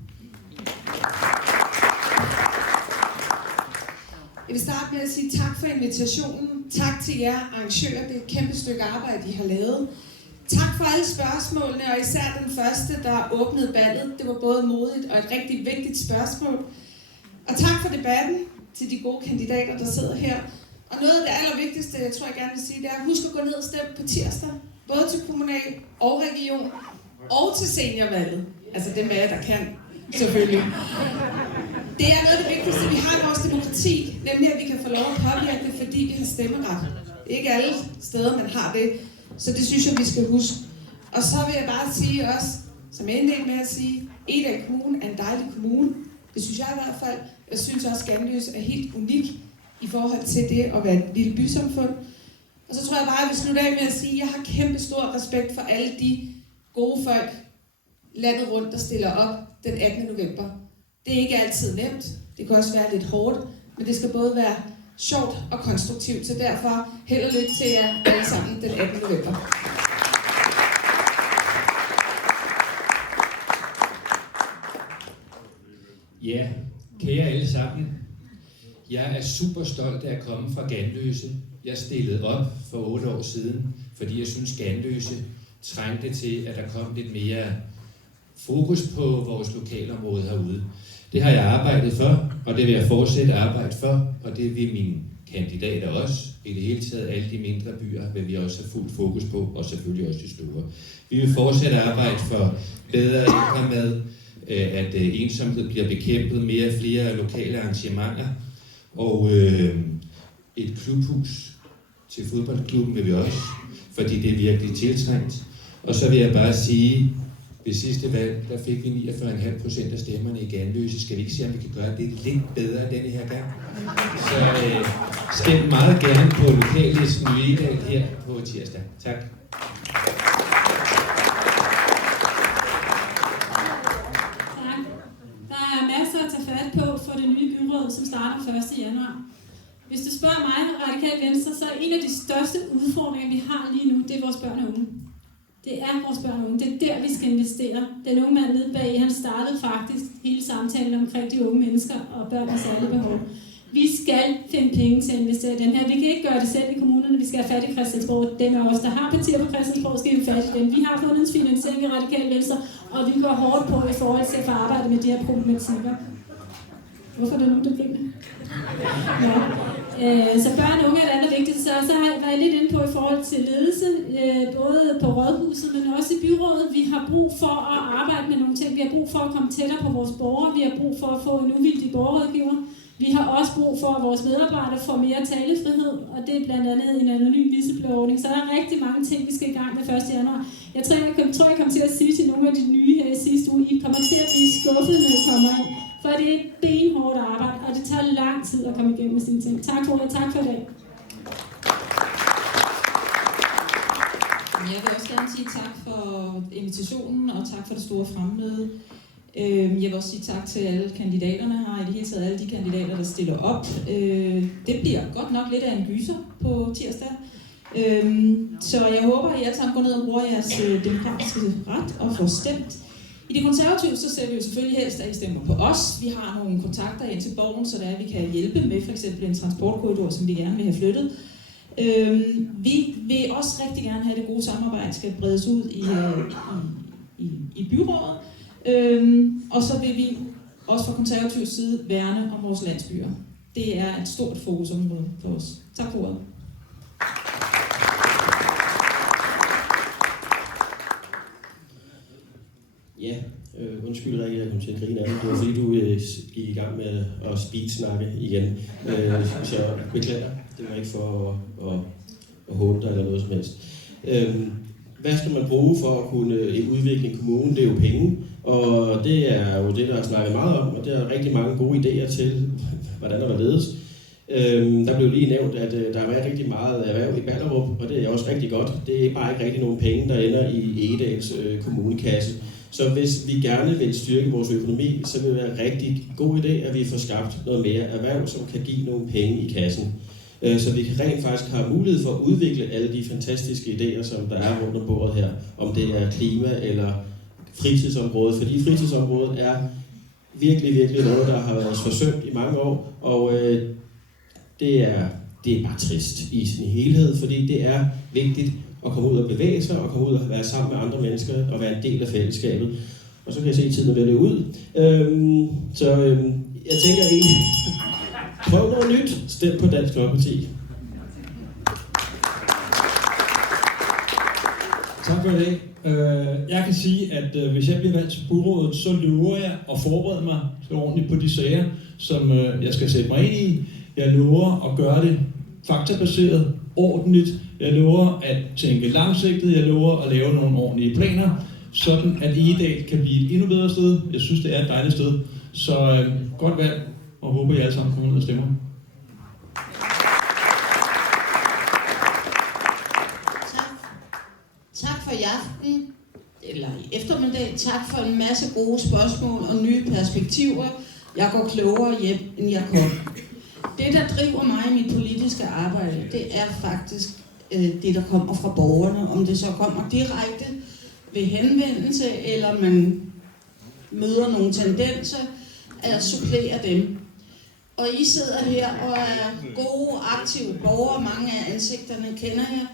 Jeg vil starte med at sige tak for invitationen. Tak til jer arrangører. Det er et kæmpe stykke arbejde, I har lavet. Tak for alle spørgsmålene, og især den første, der åbnede ballet. Det var både modigt og et rigtig vigtigt spørgsmål. Og tak for debatten til de gode kandidater, der sidder her. Og noget af det allervigtigste, jeg tror, jeg gerne vil sige, det er, husk at gå ned og stemme på tirsdag. Både til kommunal og region og til seniorvalget. Altså dem af jer, der kan, selvfølgelig. Det er noget af det vigtigste, vi har i vores demokrati, nemlig at vi kan få lov at påvirke det, fordi vi har stemmeret. Det er ikke alle steder, man har det. Så det synes jeg, vi skal huske. Og så vil jeg bare sige også, som jeg indledte med at sige, Egedal Kommune er en dejlig kommune. Det synes jeg i hvert fald. Jeg synes også, at Ganløse er helt unik i forhold til det at være et lille bysamfund. Og så tror jeg bare, at jeg vil slutte af med at sige, at jeg har kæmpe stor respekt for alle de gode folk landet rundt, der stiller op den 18. november. Det er ikke altid nemt. Det kan også være lidt hårdt, men det skal både være sjovt og konstruktivt. Så derfor held og lykke til jer alle sammen den 18. november. Ja, kære alle sammen. Jeg er super stolt af at komme fra Ganløse. Jeg stillede op for 8 år siden, fordi jeg synes Ganløse trængte til, at der kom lidt mere fokus på vores lokalområde herude. Det har jeg arbejdet for, og det vil jeg fortsætte at arbejde for, og det vil mine kandidater også. I det hele taget alle de mindre byer vil vi også have fuldt fokus på, og selvfølgelig også de store. Vi vil fortsætte at arbejde for bedre ældremad, at ensomhed bliver bekæmpet, flere lokale arrangementer, og et klubhus til fodboldklubben vil vi også, fordi det er virkelig tiltrængt. Og så vil jeg bare sige, ved sidste valg, der fik vi 49,5% af stemmerne i Ganløse. Skal vi ikke se, om vi kan gøre det lidt bedre denne her gang? Så stem meget gerne på lokallisten i Egedal her på tirsdag. Tak. Der er masser at tage fat på for det nye byråd, som starter 1. januar. Hvis du spørger mig og Radikale Venstre, så er en af de største udfordringer, vi har lige nu, det er vores børn og unge. Det er vores børn og unge. Det er der, vi skal investere. Den unge mand nede bag, han startede faktisk hele samtalen omkring de unge mennesker og børn med særlige behov. Vi skal finde penge til at investere i den her. Vi kan ikke gøre det selv i kommunerne. Vi skal have fat i Christiansborg. Dem af os, der har partier på Christiansborg, skal vi fat i dem. Vi har fundet en finansiering i Radikale Venstre, og vi går hårdt på i forhold til at få arbejde med de her problematikker. Hvorfor er der nogen, der griner? Ja. Så børn og unge er det andet vigtigt. Så var jeg lidt inde på i forhold til ledelse, både på rådhuset, men også i byrådet. Vi har brug for at arbejde med nogle ting. Vi har brug for at komme tættere på vores borgere. Vi har brug for at få en uvildig borgerrådgiver. Vi har også brug for, at vores medarbejdere får mere talefrihed, og det er blandt andet en anonym whistleblower-ordning. Så der er rigtig mange ting, vi skal i gang med 1. januar. Jeg tror, jeg kommer til at sige til nogle af de nye her i sidste uge, I kommer til at blive skuffet, når I kommer ind. For det er et benhårdt arbejde, og det tager lang tid at komme igennem med sine ting. Tak for det, tak for i dag. Jeg vil også gerne sige tak for invitationen, og tak for det store fremmøde. Jeg vil også sige tak til alle kandidaterne her, i det hele taget alle de kandidater, der stiller op. Det bliver godt nok lidt af en gyser på tirsdag. Så jeg håber, at I alle sammen går ned og bruger jeres demokratiske ret og får stemt. I det konservative, så ser vi jo selvfølgelig helst, at I stemmer på os. Vi har nogle kontakter ind til borgen, så der vi kan hjælpe med for eksempel en transportkorridor, som vi gerne vil have flyttet. Vi vil også rigtig gerne have, det gode samarbejde skal bredes ud i byrådet. Og så vil vi også fra konservativ side værne om vores landsbyer. Det er et stort fokusområde for os. Tak for ordet. Ja, undskyld Rikke, jeg kom til at grine af det. Det var fordi, du gik i gang med at speedsnakke igen. Så beklager, det var ikke for at håne dig eller noget som helst. Hvad skal man bruge for at kunne udvikle en kommune? Det er jo penge, og det er jo det, der er snakket meget om, og der er rigtig mange gode idéer til, hvordan der var ledes. Der blev lige nævnt, at der er rigtig meget erhverv i Ballerup, og det er også rigtig godt. Det er bare ikke rigtig nogen penge, der ender i Egedals kommunekasse. Så hvis vi gerne vil styrke vores økonomi, så vil det være en rigtig god idé, at vi får skabt noget mere erhverv, som kan give nogle penge i kassen. Så vi rent faktisk har mulighed for at udvikle alle de fantastiske idéer, som der er rundt om bordet her. Om det er klima eller fritidsområdet, fordi fritidsområdet er virkelig noget, der har været forsømt i mange år, og det er bare trist i sin helhed, fordi det er vigtigt at komme ud og bevæge sig, og komme ud og være sammen med andre mennesker, og være en del af fællesskabet. Og så kan jeg se, at tiden er ved at løbe ud. Jeg tænker egentlig, prøv noget nyt, stem på Dansk Folkeparti. Tak for i dag. Jeg kan sige, at hvis jeg bliver valgt til byrådet, så lover jeg at forberede mig så ordentligt på de sager, som jeg skal sætte mig ind i. Jeg lover at gøre det faktabaseret, ordentligt. Jeg lover at tænke langsigtet. Jeg lover at lave nogle ordentlige planer, sådan at Egedal kan blive et endnu bedre sted. Jeg synes, det er et dejligt sted. Så godt valg, og håber, I alle sammen kommer ned og stemmer. Tak for i aften, eller i eftermiddag. Tak for en masse gode spørgsmål og nye perspektiver. Jeg går klogere hjem, end jeg kom. Det, der driver mig i mit politiske arbejde, det er faktisk det, der kommer fra borgerne. Om det så kommer direkte ved henvendelse, eller man møder nogle tendenser, at supplere dem. Og I sidder her og er gode, aktive borgere. Mange af ansigterne kender jeg.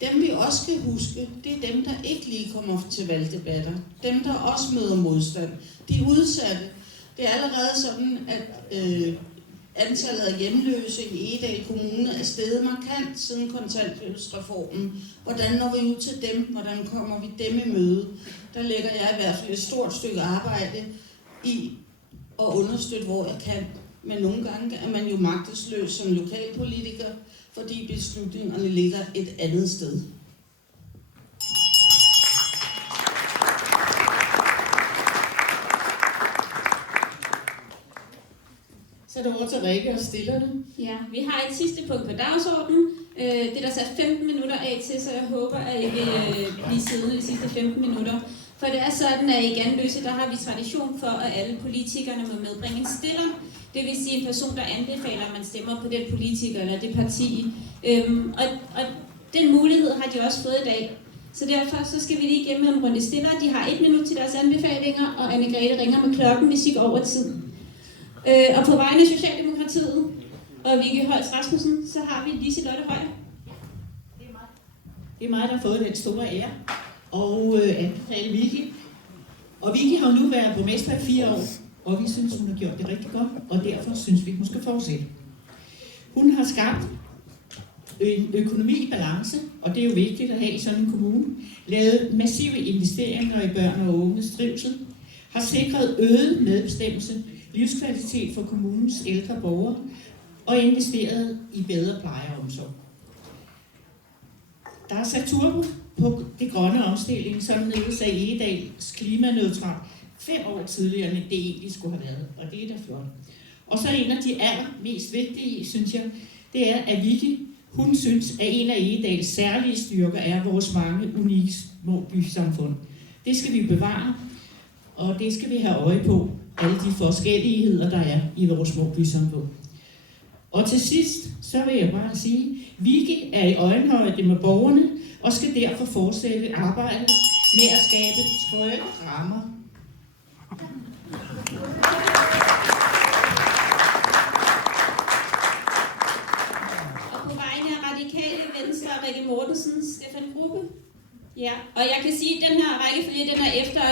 Dem vi også skal huske, det er dem, der ikke lige kommer til valgdebatter. Dem, der også møder modstand. De udsatte. Det er allerede sådan, at antallet af hjemløse i Egedal Kommune er steget markant siden kontanthjælpsreformen. Hvordan når vi ud til dem? Hvordan kommer vi dem i møde? Der lægger jeg i hvert fald et stort stykke arbejde i at understøtte, hvor jeg kan. Men nogle gange er man jo magtesløs som lokalpolitiker, fordi beslutningerne ligger et andet sted. Så er det over til Rikke og stillerne. Ja, vi har et sidste punkt på dagsordenen. Det er der sat 15 minutter af til, så jeg håber, at I vil blive siddende de sidste 15 minutter. For det er sådan, at i Ganløse, der har vi tradition for, at alle politikerne må medbringe en stiller. Det vil sige en person, der anbefaler, at man stemmer på den politiker eller det parti. Og den mulighed har de også fået i dag. Så derfor så skal vi lige igennem en runde stiller. De har 1 minut til deres anbefalinger, og Anne-Grethe ringer med klokken, hvis I går over tid. Og på vegne af Socialdemokratiet og Vicky Holst Rasmussen, så har vi Liselotte Højer. Det er mig, der har fået den store ære. Og anbefale Vicky. Og Vicky har nu været borgmester i 4 år, og vi synes, hun har gjort det rigtig godt, og derfor synes vi, hun skal fortsætte. Hun har skabt en økonomi i balance, og det er jo vigtigt at have i sådan en kommune. Lavet massive investeringer i børn og unges trivsel. Har sikret øget medbestemmelse livskvalitet for kommunens ældre borgere og investeret i bedre pleje og omsorg. Der er sat turbo på det grønne omstilling, således at Egedals klimaneutralt 5 år tidligere, end det egentlig skulle have været, og det er da flot. Og så en af de allermest vigtige, synes jeg, det er, at Vicky, hun synes, at en af Egedals særlige styrker er vores mange unikke små bysamfund. Det skal vi bevare, og det skal vi have øje på, alle de forskelligheder, der er i vores små bysamfund. Og til sidst, så vil jeg bare sige, Vicky er i øjenhøjde med borgerne, og skal derfor fortsætte arbejdet med at skabe trygge rammer. Og på vegne af Radikale Venstre, Rikke Mortensen, Stefan Gruppe. Ja, og jeg kan sige, at den her rækkefølge, den er efter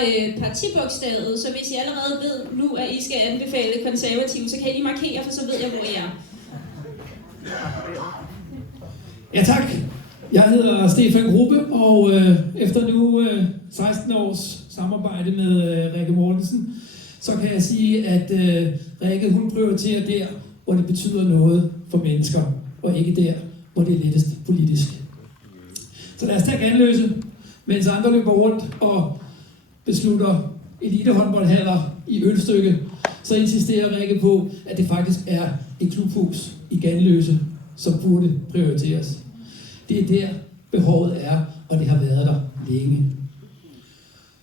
partibogstavet, så hvis I allerede ved nu, at I skal anbefale konservative, så kan I lige markere, for så ved jeg, hvor I er. Ja, tak. Jeg hedder Stefan Gruppe, og efter nu 16 års samarbejde med Rikke Mortensen, så kan jeg sige, at Rikke, hun prioriterer der, hvor det betyder noget for mennesker, og ikke der, hvor det er lettest politisk. Så lad os tage Ganløse, mens andre løber rundt og beslutter elitehåndboldhaller i Ølstykke, så insisterer Rikke på, at det faktisk er et klubhus i Ganløse, som burde prioriteres. Det er der, behovet er, og det har været der længe.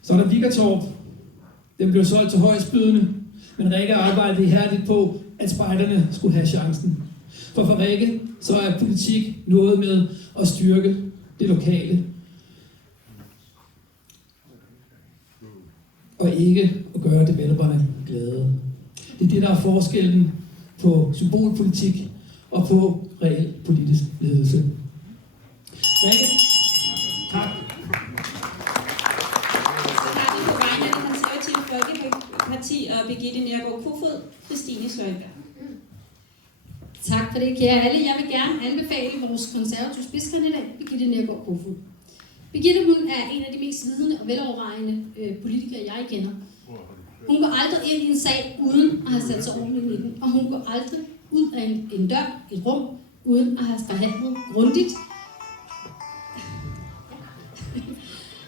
Så er der Vigertorp. Den blev solgt til højstbydende, men Rikke arbejdede ihærdigt på, at spejderne skulle have chancen. For Rikke, så er politik noget med at styrke det lokale, og ikke at gøre developerne glade. Det er det, der er forskellen på symbolpolitik og på reel politisk ledelse. Rikke? Tak. Så har vi på vegne af det konservative Folkeparti og Birgitte Nørgaard Kofod, Christine Sløjberg. Tak for det, kære alle. Jeg vil gerne anbefale vores konservative spidskandidat, Birgitte Nørgaard Kofod. Birgitte, hun er en af de mest vidende og velovervejende politikere, jeg kender. Hun går aldrig ind i en sag uden at have sat sig ordentligt i den, og hun går aldrig ud af en dør, et rum, uden at have forhandlet grundigt.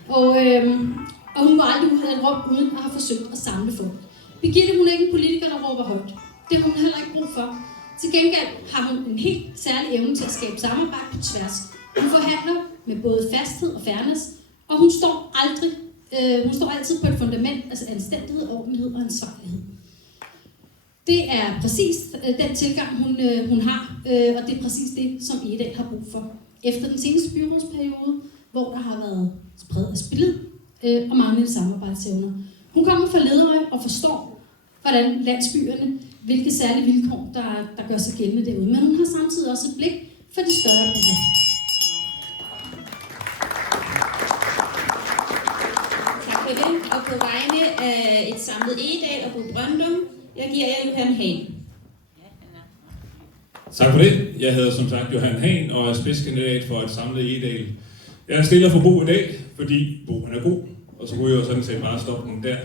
Og hun går aldrig ud af et rum, uden at have forsøgt at samle folk. Birgitte, hun er ikke en politiker, der råber højt. Det har hun heller ikke brug for. Til gengæld har hun en helt særlig evne til at skabe samarbejde på tværs. Hun forhandler med både fasthed og fairness, og hun står altid på et fundament, altså anstændighed, ordentlighed og ansvarlighed. Det er præcis den tilgang, hun har, og det er præcis det, som Egedal har brug for. Efter den seneste byrådsperiode, hvor der har været spredt af spillet og manglende samarbejdsevner. Hun kommer fra Ledøje og forstår, hvordan landsbyerne, hvilke særlige vilkår, der gør sig gældende derude. Men hun har samtidig også et blik for de større byer. Tak for det. Og på vegne af et samlet Egedal og på Brøndum, jeg giver jer Johan Hahn. Tak for det. Jeg hedder som sagt Johan Hahn og er spidskandidat for et samlet Egedal. Jeg stiller for Bo i dag, fordi Bo han er god, og så kunne jeg jo sådan set bare stoppe den der.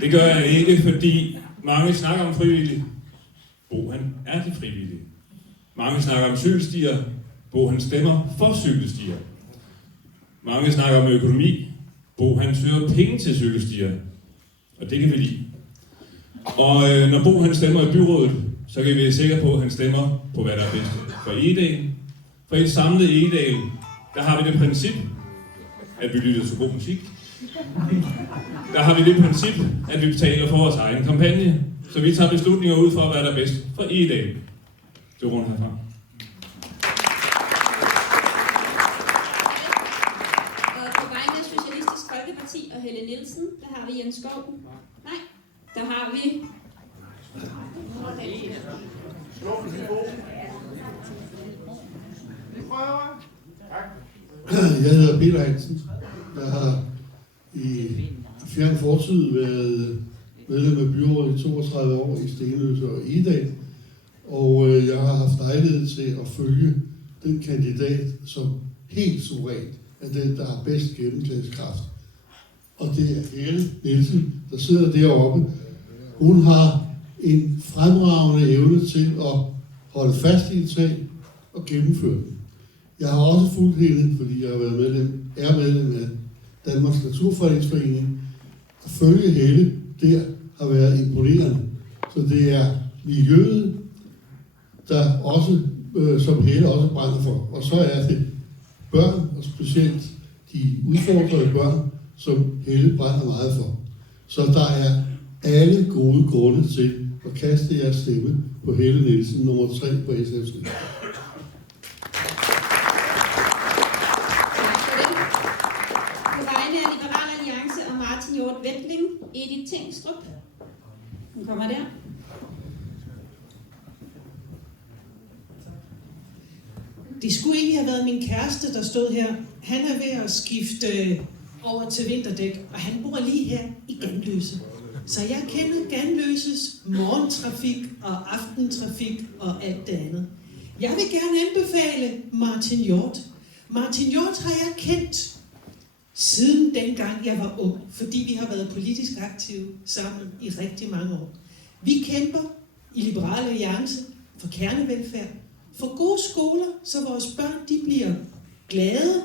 Det gør jeg ikke, fordi mange snakker om frivillige. Bo han er det frivillige. Mange snakker om cykelstier. Bo han stemmer for cykelstier. Mange snakker om økonomi. Bo han søger penge til cykelstier. Og det kan vi lide. Og når Bo han stemmer i byrådet, så kan vi være sikre på, at han stemmer på, hvad der er bedst for Egedal. For i et samlet Egedal, der har vi det princip, at vi lytter til god musik. Der har vi det princip, at vi betaler for vores egen kampagne, så vi tager beslutninger ud for, hvad der er bedst for Egedal. Det er rundt herfra. Og på vegne af Socialistisk Folkeparti og Helle Nielsen, der har vi Jens Skov. Nej, der har vi... Jeg hedder Peter Hansen. Jeg har i fjern fortid været medlem af byrådet i 32 år i Stenløse og Egedal. Og jeg har haft lejlighed til at følge den kandidat, som helt suverænt er den, der har bedst gennemslagskraft. Og det er Helle Nielsen, der sidder deroppe. Hun har en fremragende evne til at holde fast i en sag og gennemføre den. Jeg har også fulgt hende, fordi jeg har været medlem af Danmarks Naturfredningsforening. At følge Helle der har været imponerende. Så det er miljøet, der også, som Helle også brænder for. Og så er det børn, og specielt de udfordrede børn, som Helle brænder meget for. Så der er alle gode grunde til at kaste jeres stemme på Helle Nielsen, nummer 3 på SF's liste. På vegne af Liberal Alliance og Martin Hjort Wendling, Edith Tengstrup. Hun kommer der. Det skulle egentlig have været min kæreste, der stod her. Han er ved at skifte over til vinterdæk, og han bor lige her i Ganløse. Så jeg kender Ganløses morgentrafik og aftentrafik og alt det andet. Jeg vil gerne anbefale Martin Hjort. Martin Hjort har jeg kendt siden dengang jeg var ung, fordi vi har været politisk aktive sammen i rigtig mange år. Vi kæmper i Liberal Alliance for kernevelfærd, for gode skoler, så vores børn de bliver glade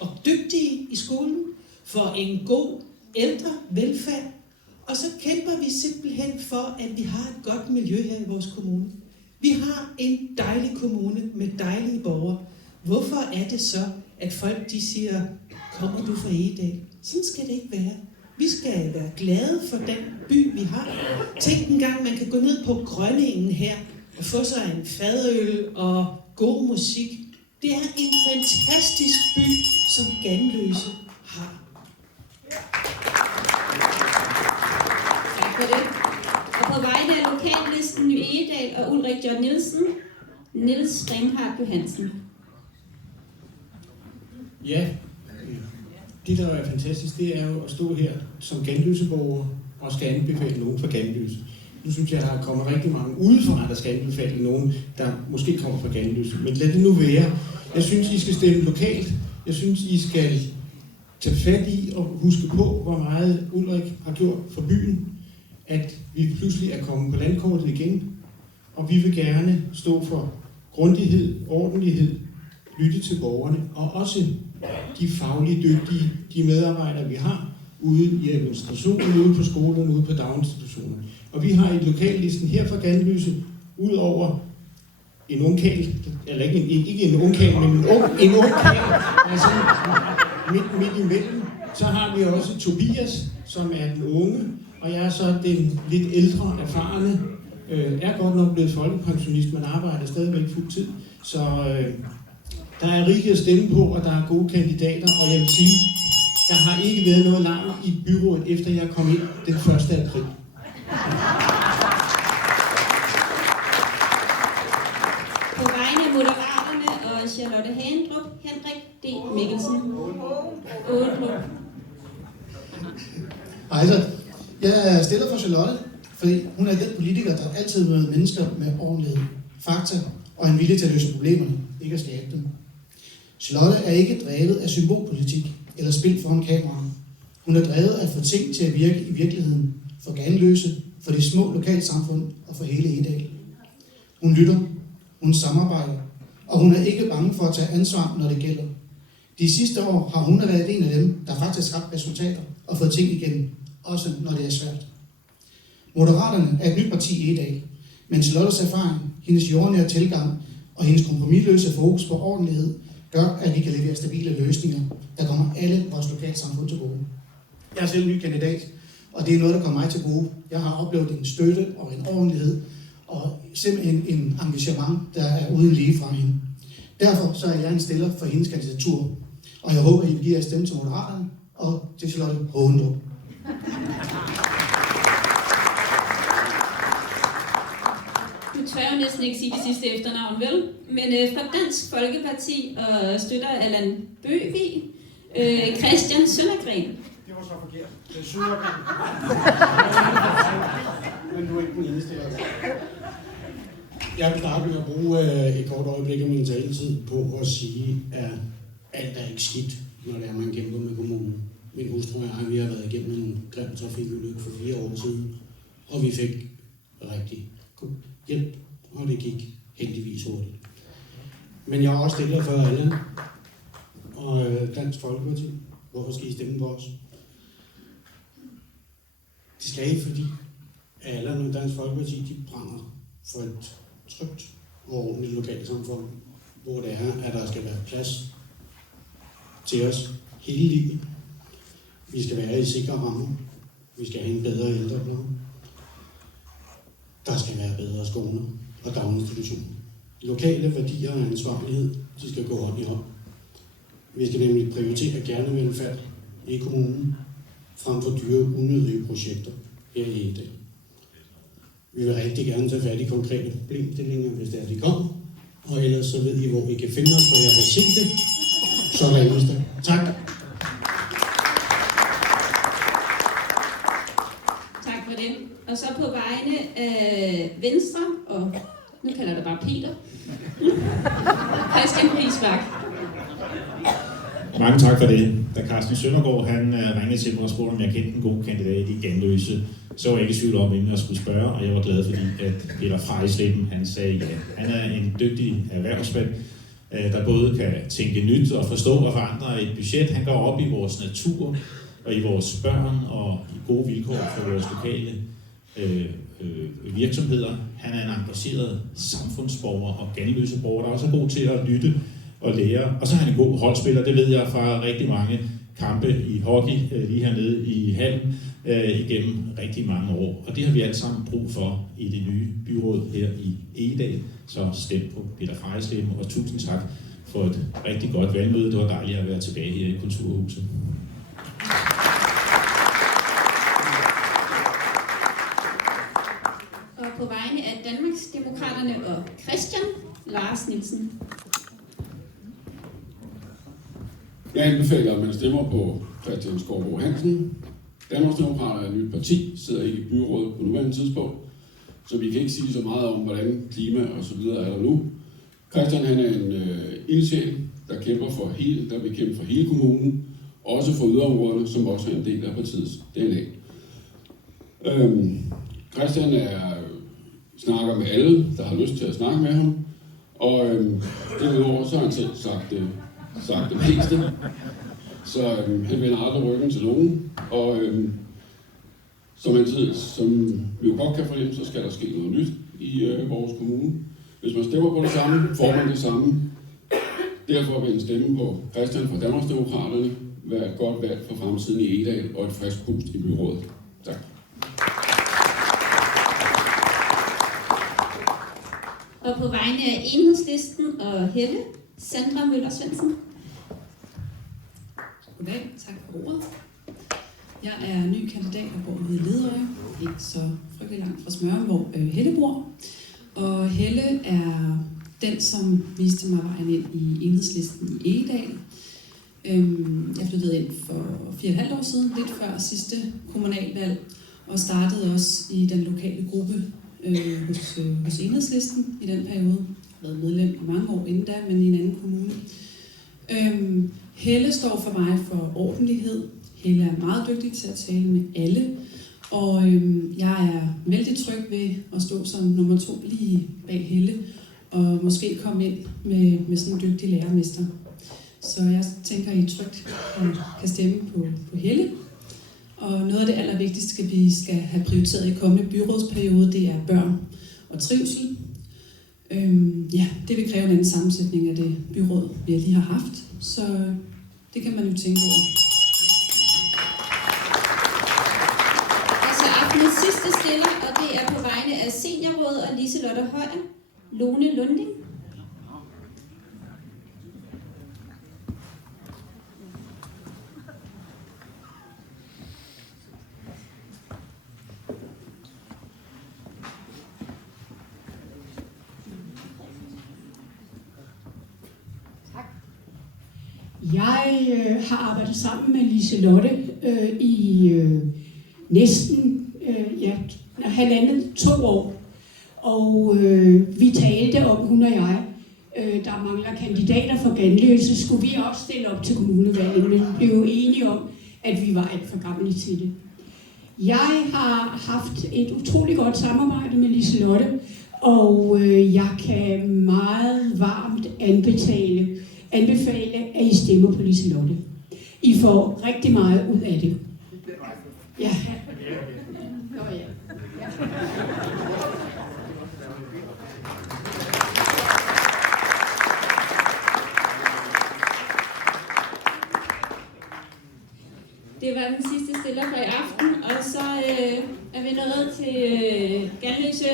og dygtige i skolen, for en god ældre velfærd, og så kæmper vi simpelthen for, at vi har et godt miljø her i vores kommune. Vi har en dejlig kommune med dejlige borgere. Hvorfor er det så, at folk de siger, kommer du fra Egedal? Sådan skal det ikke være. Vi skal være glade for den by, vi har. Tænk en gang, man kan gå ned på Grønningen her og få sig en fadøl og god musik. Det er en fantastisk by, som Ganløse har. Tak for det. Og på vegne af lokallisten Ny Egedal og Ulrik John Nielsen, Niels Ringhardt Johansen. Ja, det der er fantastisk, det er jo at stå her som Ganløseborger og skal anbefale nogen fra Ganløse. Nu synes jeg, der er kommet rigtig mange udefra, der skal anbefale nogen, der måske kommer fra Ganløse. Men lad det nu være. Jeg synes, I skal stemme lokalt. Jeg synes, I skal tage fat i og huske på, hvor meget Ulrik har gjort for byen. At vi pludselig er kommet på landkortet igen. Og vi vil gerne stå for grundighed, ordentlighed, lytte til borgerne, og også de faglige dygtige, de medarbejdere, vi har ude i administrationen, ude på skolerne, ude på daginstitutionerne. Og vi har i lokallisten her fra Ganløse, ud over en ungkald, eller ikke en ungkald, men en ungkald, altså midt imellem, så har vi også Tobias, som er den unge, og jeg er så den lidt ældre, erfarne, er godt nok blevet folkepensionist, men arbejder stadigvæk fuld tid. Så der er rigeligt at stemme på, og der er gode kandidater, og jeg vil sige, der har ikke været noget larm i byrådet, efter jeg kom ind den 1. april. På vegne af Moderaterne og Charlotte Hagendrup, Henrik D. Mikkelsen. Ådrup. Hej så. Jeg stiller for Charlotte, fordi hun er den politiker, der altid møder mennesker med ordentlighed, fakta og en vilje til at løse problemerne, ikke at skabe dem. Charlotte er ikke drevet af symbolpolitik eller spil foran kameraet. Hun er drevet af at få ting til at virke i virkeligheden, for Ganløse, for de små lokalsamfund og for hele Egedal. Hun lytter, hun samarbejder, og hun er ikke bange for at tage ansvar, når det gælder. De sidste år har hun været en af dem, der faktisk har skabt resultater og fået ting igennem, også når det er svært. Moderaterne er et nyt parti i Egedal, men Charlottes erfaring, hendes jordnære tilgang og hendes kompromisløse fokus på ordentlighed gør, at vi kan levere stabile løsninger, der kommer alle vores lokalsamfund til gode. Jeg er selv ny kandidat, og det er noget, der kommer mig til gode. Jeg har oplevet en støtte og en ordentlighed, og simpelthen en engagement, der er uden lige fra hende. Derfor så er jeg en stiller for hendes kandidatur, og jeg håber, at I vil give jer stemme til Moderaterne og til Charlotte Hagendrup. Du tør jo næsten ikke sige det sidste efternavn, vel? Men fra Dansk Folkeparti og støtter Allan Bøgvig, Christian Søndergren. Det var så forkert. Det er Søndergren. Men du er ikke den eneste. Jeg vil starte med at bruge et kort øjeblik af min taletid på at sige, at alt er ikke skidt, når det er, man kæmper med kommunen. Min hustru og jeg, vi har været igennem en grim trafikulykke for 4 år siden, og vi fik rigtig god hjælp, og det gik heldigvis hurtigt. Men jeg er også stiller for Allan og Dansk Folkeparti. Hvorfor skal I stemme på os? Det skal I, fordi Allan og Dansk Folkeparti, de brænder for et trygt og ordentligt lokalsamfund, hvor det er, at der skal være plads til os hele livet. Vi skal være i sikre rammer. Vi skal have en bedre ældrepleje. Der skal være bedre skoler og daginstitutioner. Lokale værdier og ansvarlighed, de skal gå hånd i hånd. Vi skal nemlig prioritere kernevelfærd i kommunen, frem for dyre, unødige projekter her i Egedal. Vi vil rigtig gerne tage fat i konkrete problemstillinger, hvis det er, de kommer. Og ellers så ved I, hvor I kan finde os, for jeg vil se det. Så ringes der. Tak. Tak for det. Og så på vegne af Venstre, og nu kalder jeg det bare Peter. Christian Friis Bach. Mange tak for det. Da Carsten Søndergaard han ringede til mig og spurgte, om jeg kendte en god kandidat i Ganløse, så var jeg ikke i tvivl om, inden jeg skulle spørge, og jeg var glad, fordi at Peter Freisleppen, han sagde ja. Han er en dygtig erhvervsmand, der både kan tænke nyt og forstå og forandre et budget. Han går op i vores natur og i vores børn og i gode vilkår for vores lokale virksomheder. Han er en engageret samfundsborger og Ganløseborger, der også er god til at lytte og lære. Og så er han en god holdspiller, det ved jeg fra rigtig mange kampe i hockey lige hernede i hallen igennem rigtig mange år. Og det har vi alle sammen brug for i det nye byråd her i Egedal. Så stem på Peter Freisleppen, og tusind tak for et rigtig godt valgmøde. Det var dejligt at være tilbage her i Kulturhuset. Og på vegne af Danmarksdemokraterne og Christian Lars Nielsen. Jeg anbefaler, at man stemmer på Christian Skovbo Hansen. Danmarksdemokraterne er et nyt parti, sidder ikke i byrådet på nuværende tidspunkt, så vi kan ikke sige så meget om, hvordan klima og så videre er der nu. Christian han er en ildsjæl, der kæmper for der vil kæmpe for hele kommunen, også for yderområderne, som også er en del af partiets DNA. Christian snakker med alle, der har lyst til at snakke med ham, og derudover så har han selv sagt det meste. Så han vender aldrig ryggen til nogen, og som vi jo godt kan fornemme, så skal der ske noget nyt i vores kommune. Hvis man stemmer på det samme, får man det samme. Derfor vil en stemme på Christian fra Danmarksdemokraterne være et godt valg for fremtiden i Egedal og et frisk pust i byrådet. Tak. Og på vegne af Enhedslisten og Helle, Sandra Møller Svendsen. Goddag, tak for ordet. Jeg er ny kandidat og bor ude i Ledøje, ikke så frygtelig langt fra Smørum, hvor Helle bor. Og Helle er den, som viste mig vejen ind i Enhedslisten i Egedal. Jeg flyttede ind for 4,5 år siden, lidt før sidste kommunalvalg, og startede også i den lokale gruppe hos Enhedslisten i den periode. Jeg har været medlem i mange år inden da, men i en anden kommune. Helle står for mig for ordentlighed. Helle er meget dygtig til at tale med alle, og jeg er vældig tryg ved at stå som nummer 2 lige bag Helle, og måske komme ind med sådan en dygtig lærermester. Så jeg tænker, I trygt kan stemme på Helle. Og noget af det allervigtigste, vi skal have prioriteret i kommende byrådsperiode, det er børn og trivsel. Det vil kræve en anden sammensætning af det byråd, vi lige har haft. Så det kan man jo tænke over. Og så aftenens sidste stiller, og det er på vegne af Seniorrådet og Liselotte Højer, Lone Lunding. Jeg har arbejdet sammen med Liselotte i næsten 1,5-2 år, og vi talte om, hun og jeg, der mangler kandidater for Ganløse, skulle vi også stille op til kommunevalget, men vi blev jo enige om, at vi var alt for gamle til det. Jeg har haft et utroligt godt samarbejde med Liselotte, og jeg kan meget varmt anbefale, at I stemmer på Liselotte. I får rigtig meget ud af det. Ja. Nå ja. Det var den sidste stiller for i aften, og så er vi nået til Ganløse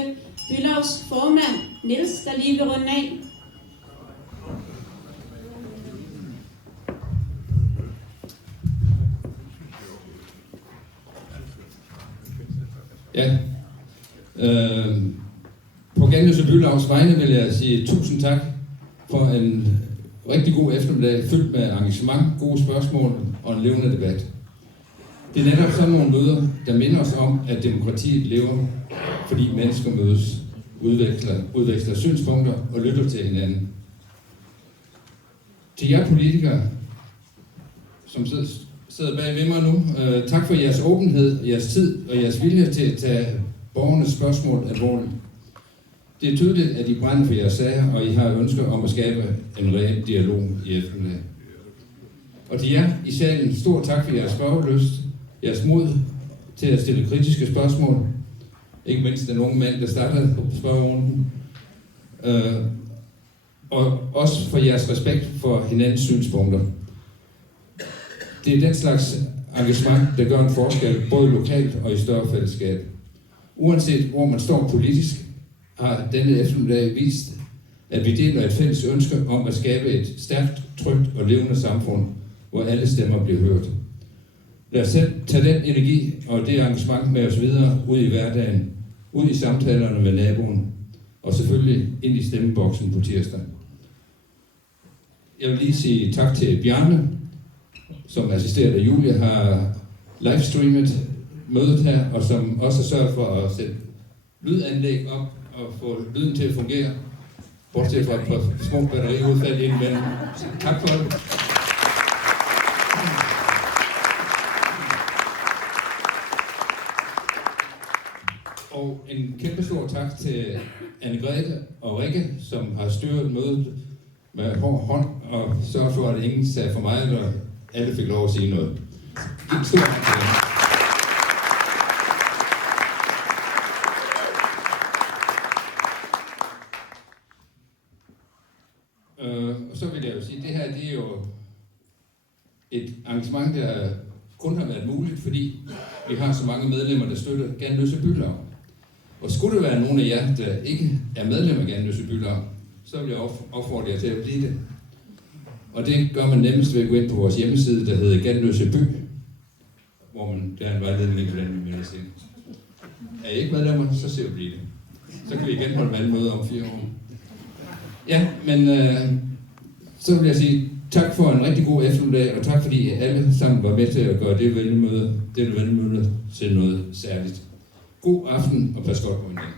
Bylovs formand, Niels, der lige vil runde af. Ja. På Ganløse Bylovs vegne vil jeg sige tusind tak for en rigtig god eftermiddag, fyldt med engagement, gode spørgsmål og en levende debat. Det er netop sådan nogle møder, der minder os om, at demokratiet lever, fordi mennesker mødes, udveksler synspunkter og lytter til hinanden. Til jer politikere, som sidder bag ved mig nu, tak for jeres åbenhed, jeres tid og jeres vilje til at tage borgernes spørgsmål alvorligt. Det er tydeligt, at I brænder for jeres sager, og I har ønsker om at skabe en reel dialog i eftermiddag. Og til jer i salen, stor tak for jeres spørgelyst, jeres mod til at stille kritiske spørgsmål. Ikke mindst den unge mand, der startede på spørgerunden. Og også for jeres respekt for hinandens synspunkter. Det er den slags engagement, der gør en forskel, både lokalt og i større fællesskab. Uanset hvor man står politisk, har denne eftermiddag vist, at vi deler et fælles ønske om at skabe et stærkt, trygt og levende samfund, hvor alle stemmer bliver hørt. Lad os selv tage den energi og det engagement med os videre ud i hverdagen, ud i samtalerne med naboen, og selvfølgelig ind i stemmeboksen på tirsdag. Jeg vil lige sige tak til Bjarne, som assisteret af Julia har livestreamet mødet her, og som også har sørget for at sætte lydanlæg op og få lyden til at fungere, bortset fra et par små batteriudfald indimellem. Tak for det. Og en kæmpe stor tak til Anne-Grethe og Rikke, som har styret mødet med hård hånd og sørget for, at ingen sagde for meget, og alle fik lov at sige noget. En stor tak til dem. Og så vil jeg jo sige, at det her det er jo et arrangement, der kun har været muligt, fordi vi har så mange medlemmer, der støtter Ganløse Bylov. Og skulle der være nogen af jer, der ikke er medlem af Ganløse Bylov, så vil jeg opfordre jer til at blive det. Og det gør man nemmest ved at gå ind på vores hjemmeside, der hedder Ganløse By, hvor der er en vejledning på den, vi melder sig. Er I ikke medlemmer, så ser vi blive det. Så kan vi igen holde valgmøder om 4 år. Ja, men så vil jeg sige tak for en rigtig god eftermiddag, og tak fordi alle sammen var med til at gøre det valgmøde til noget særligt. God aften, og pas godt på hinanden.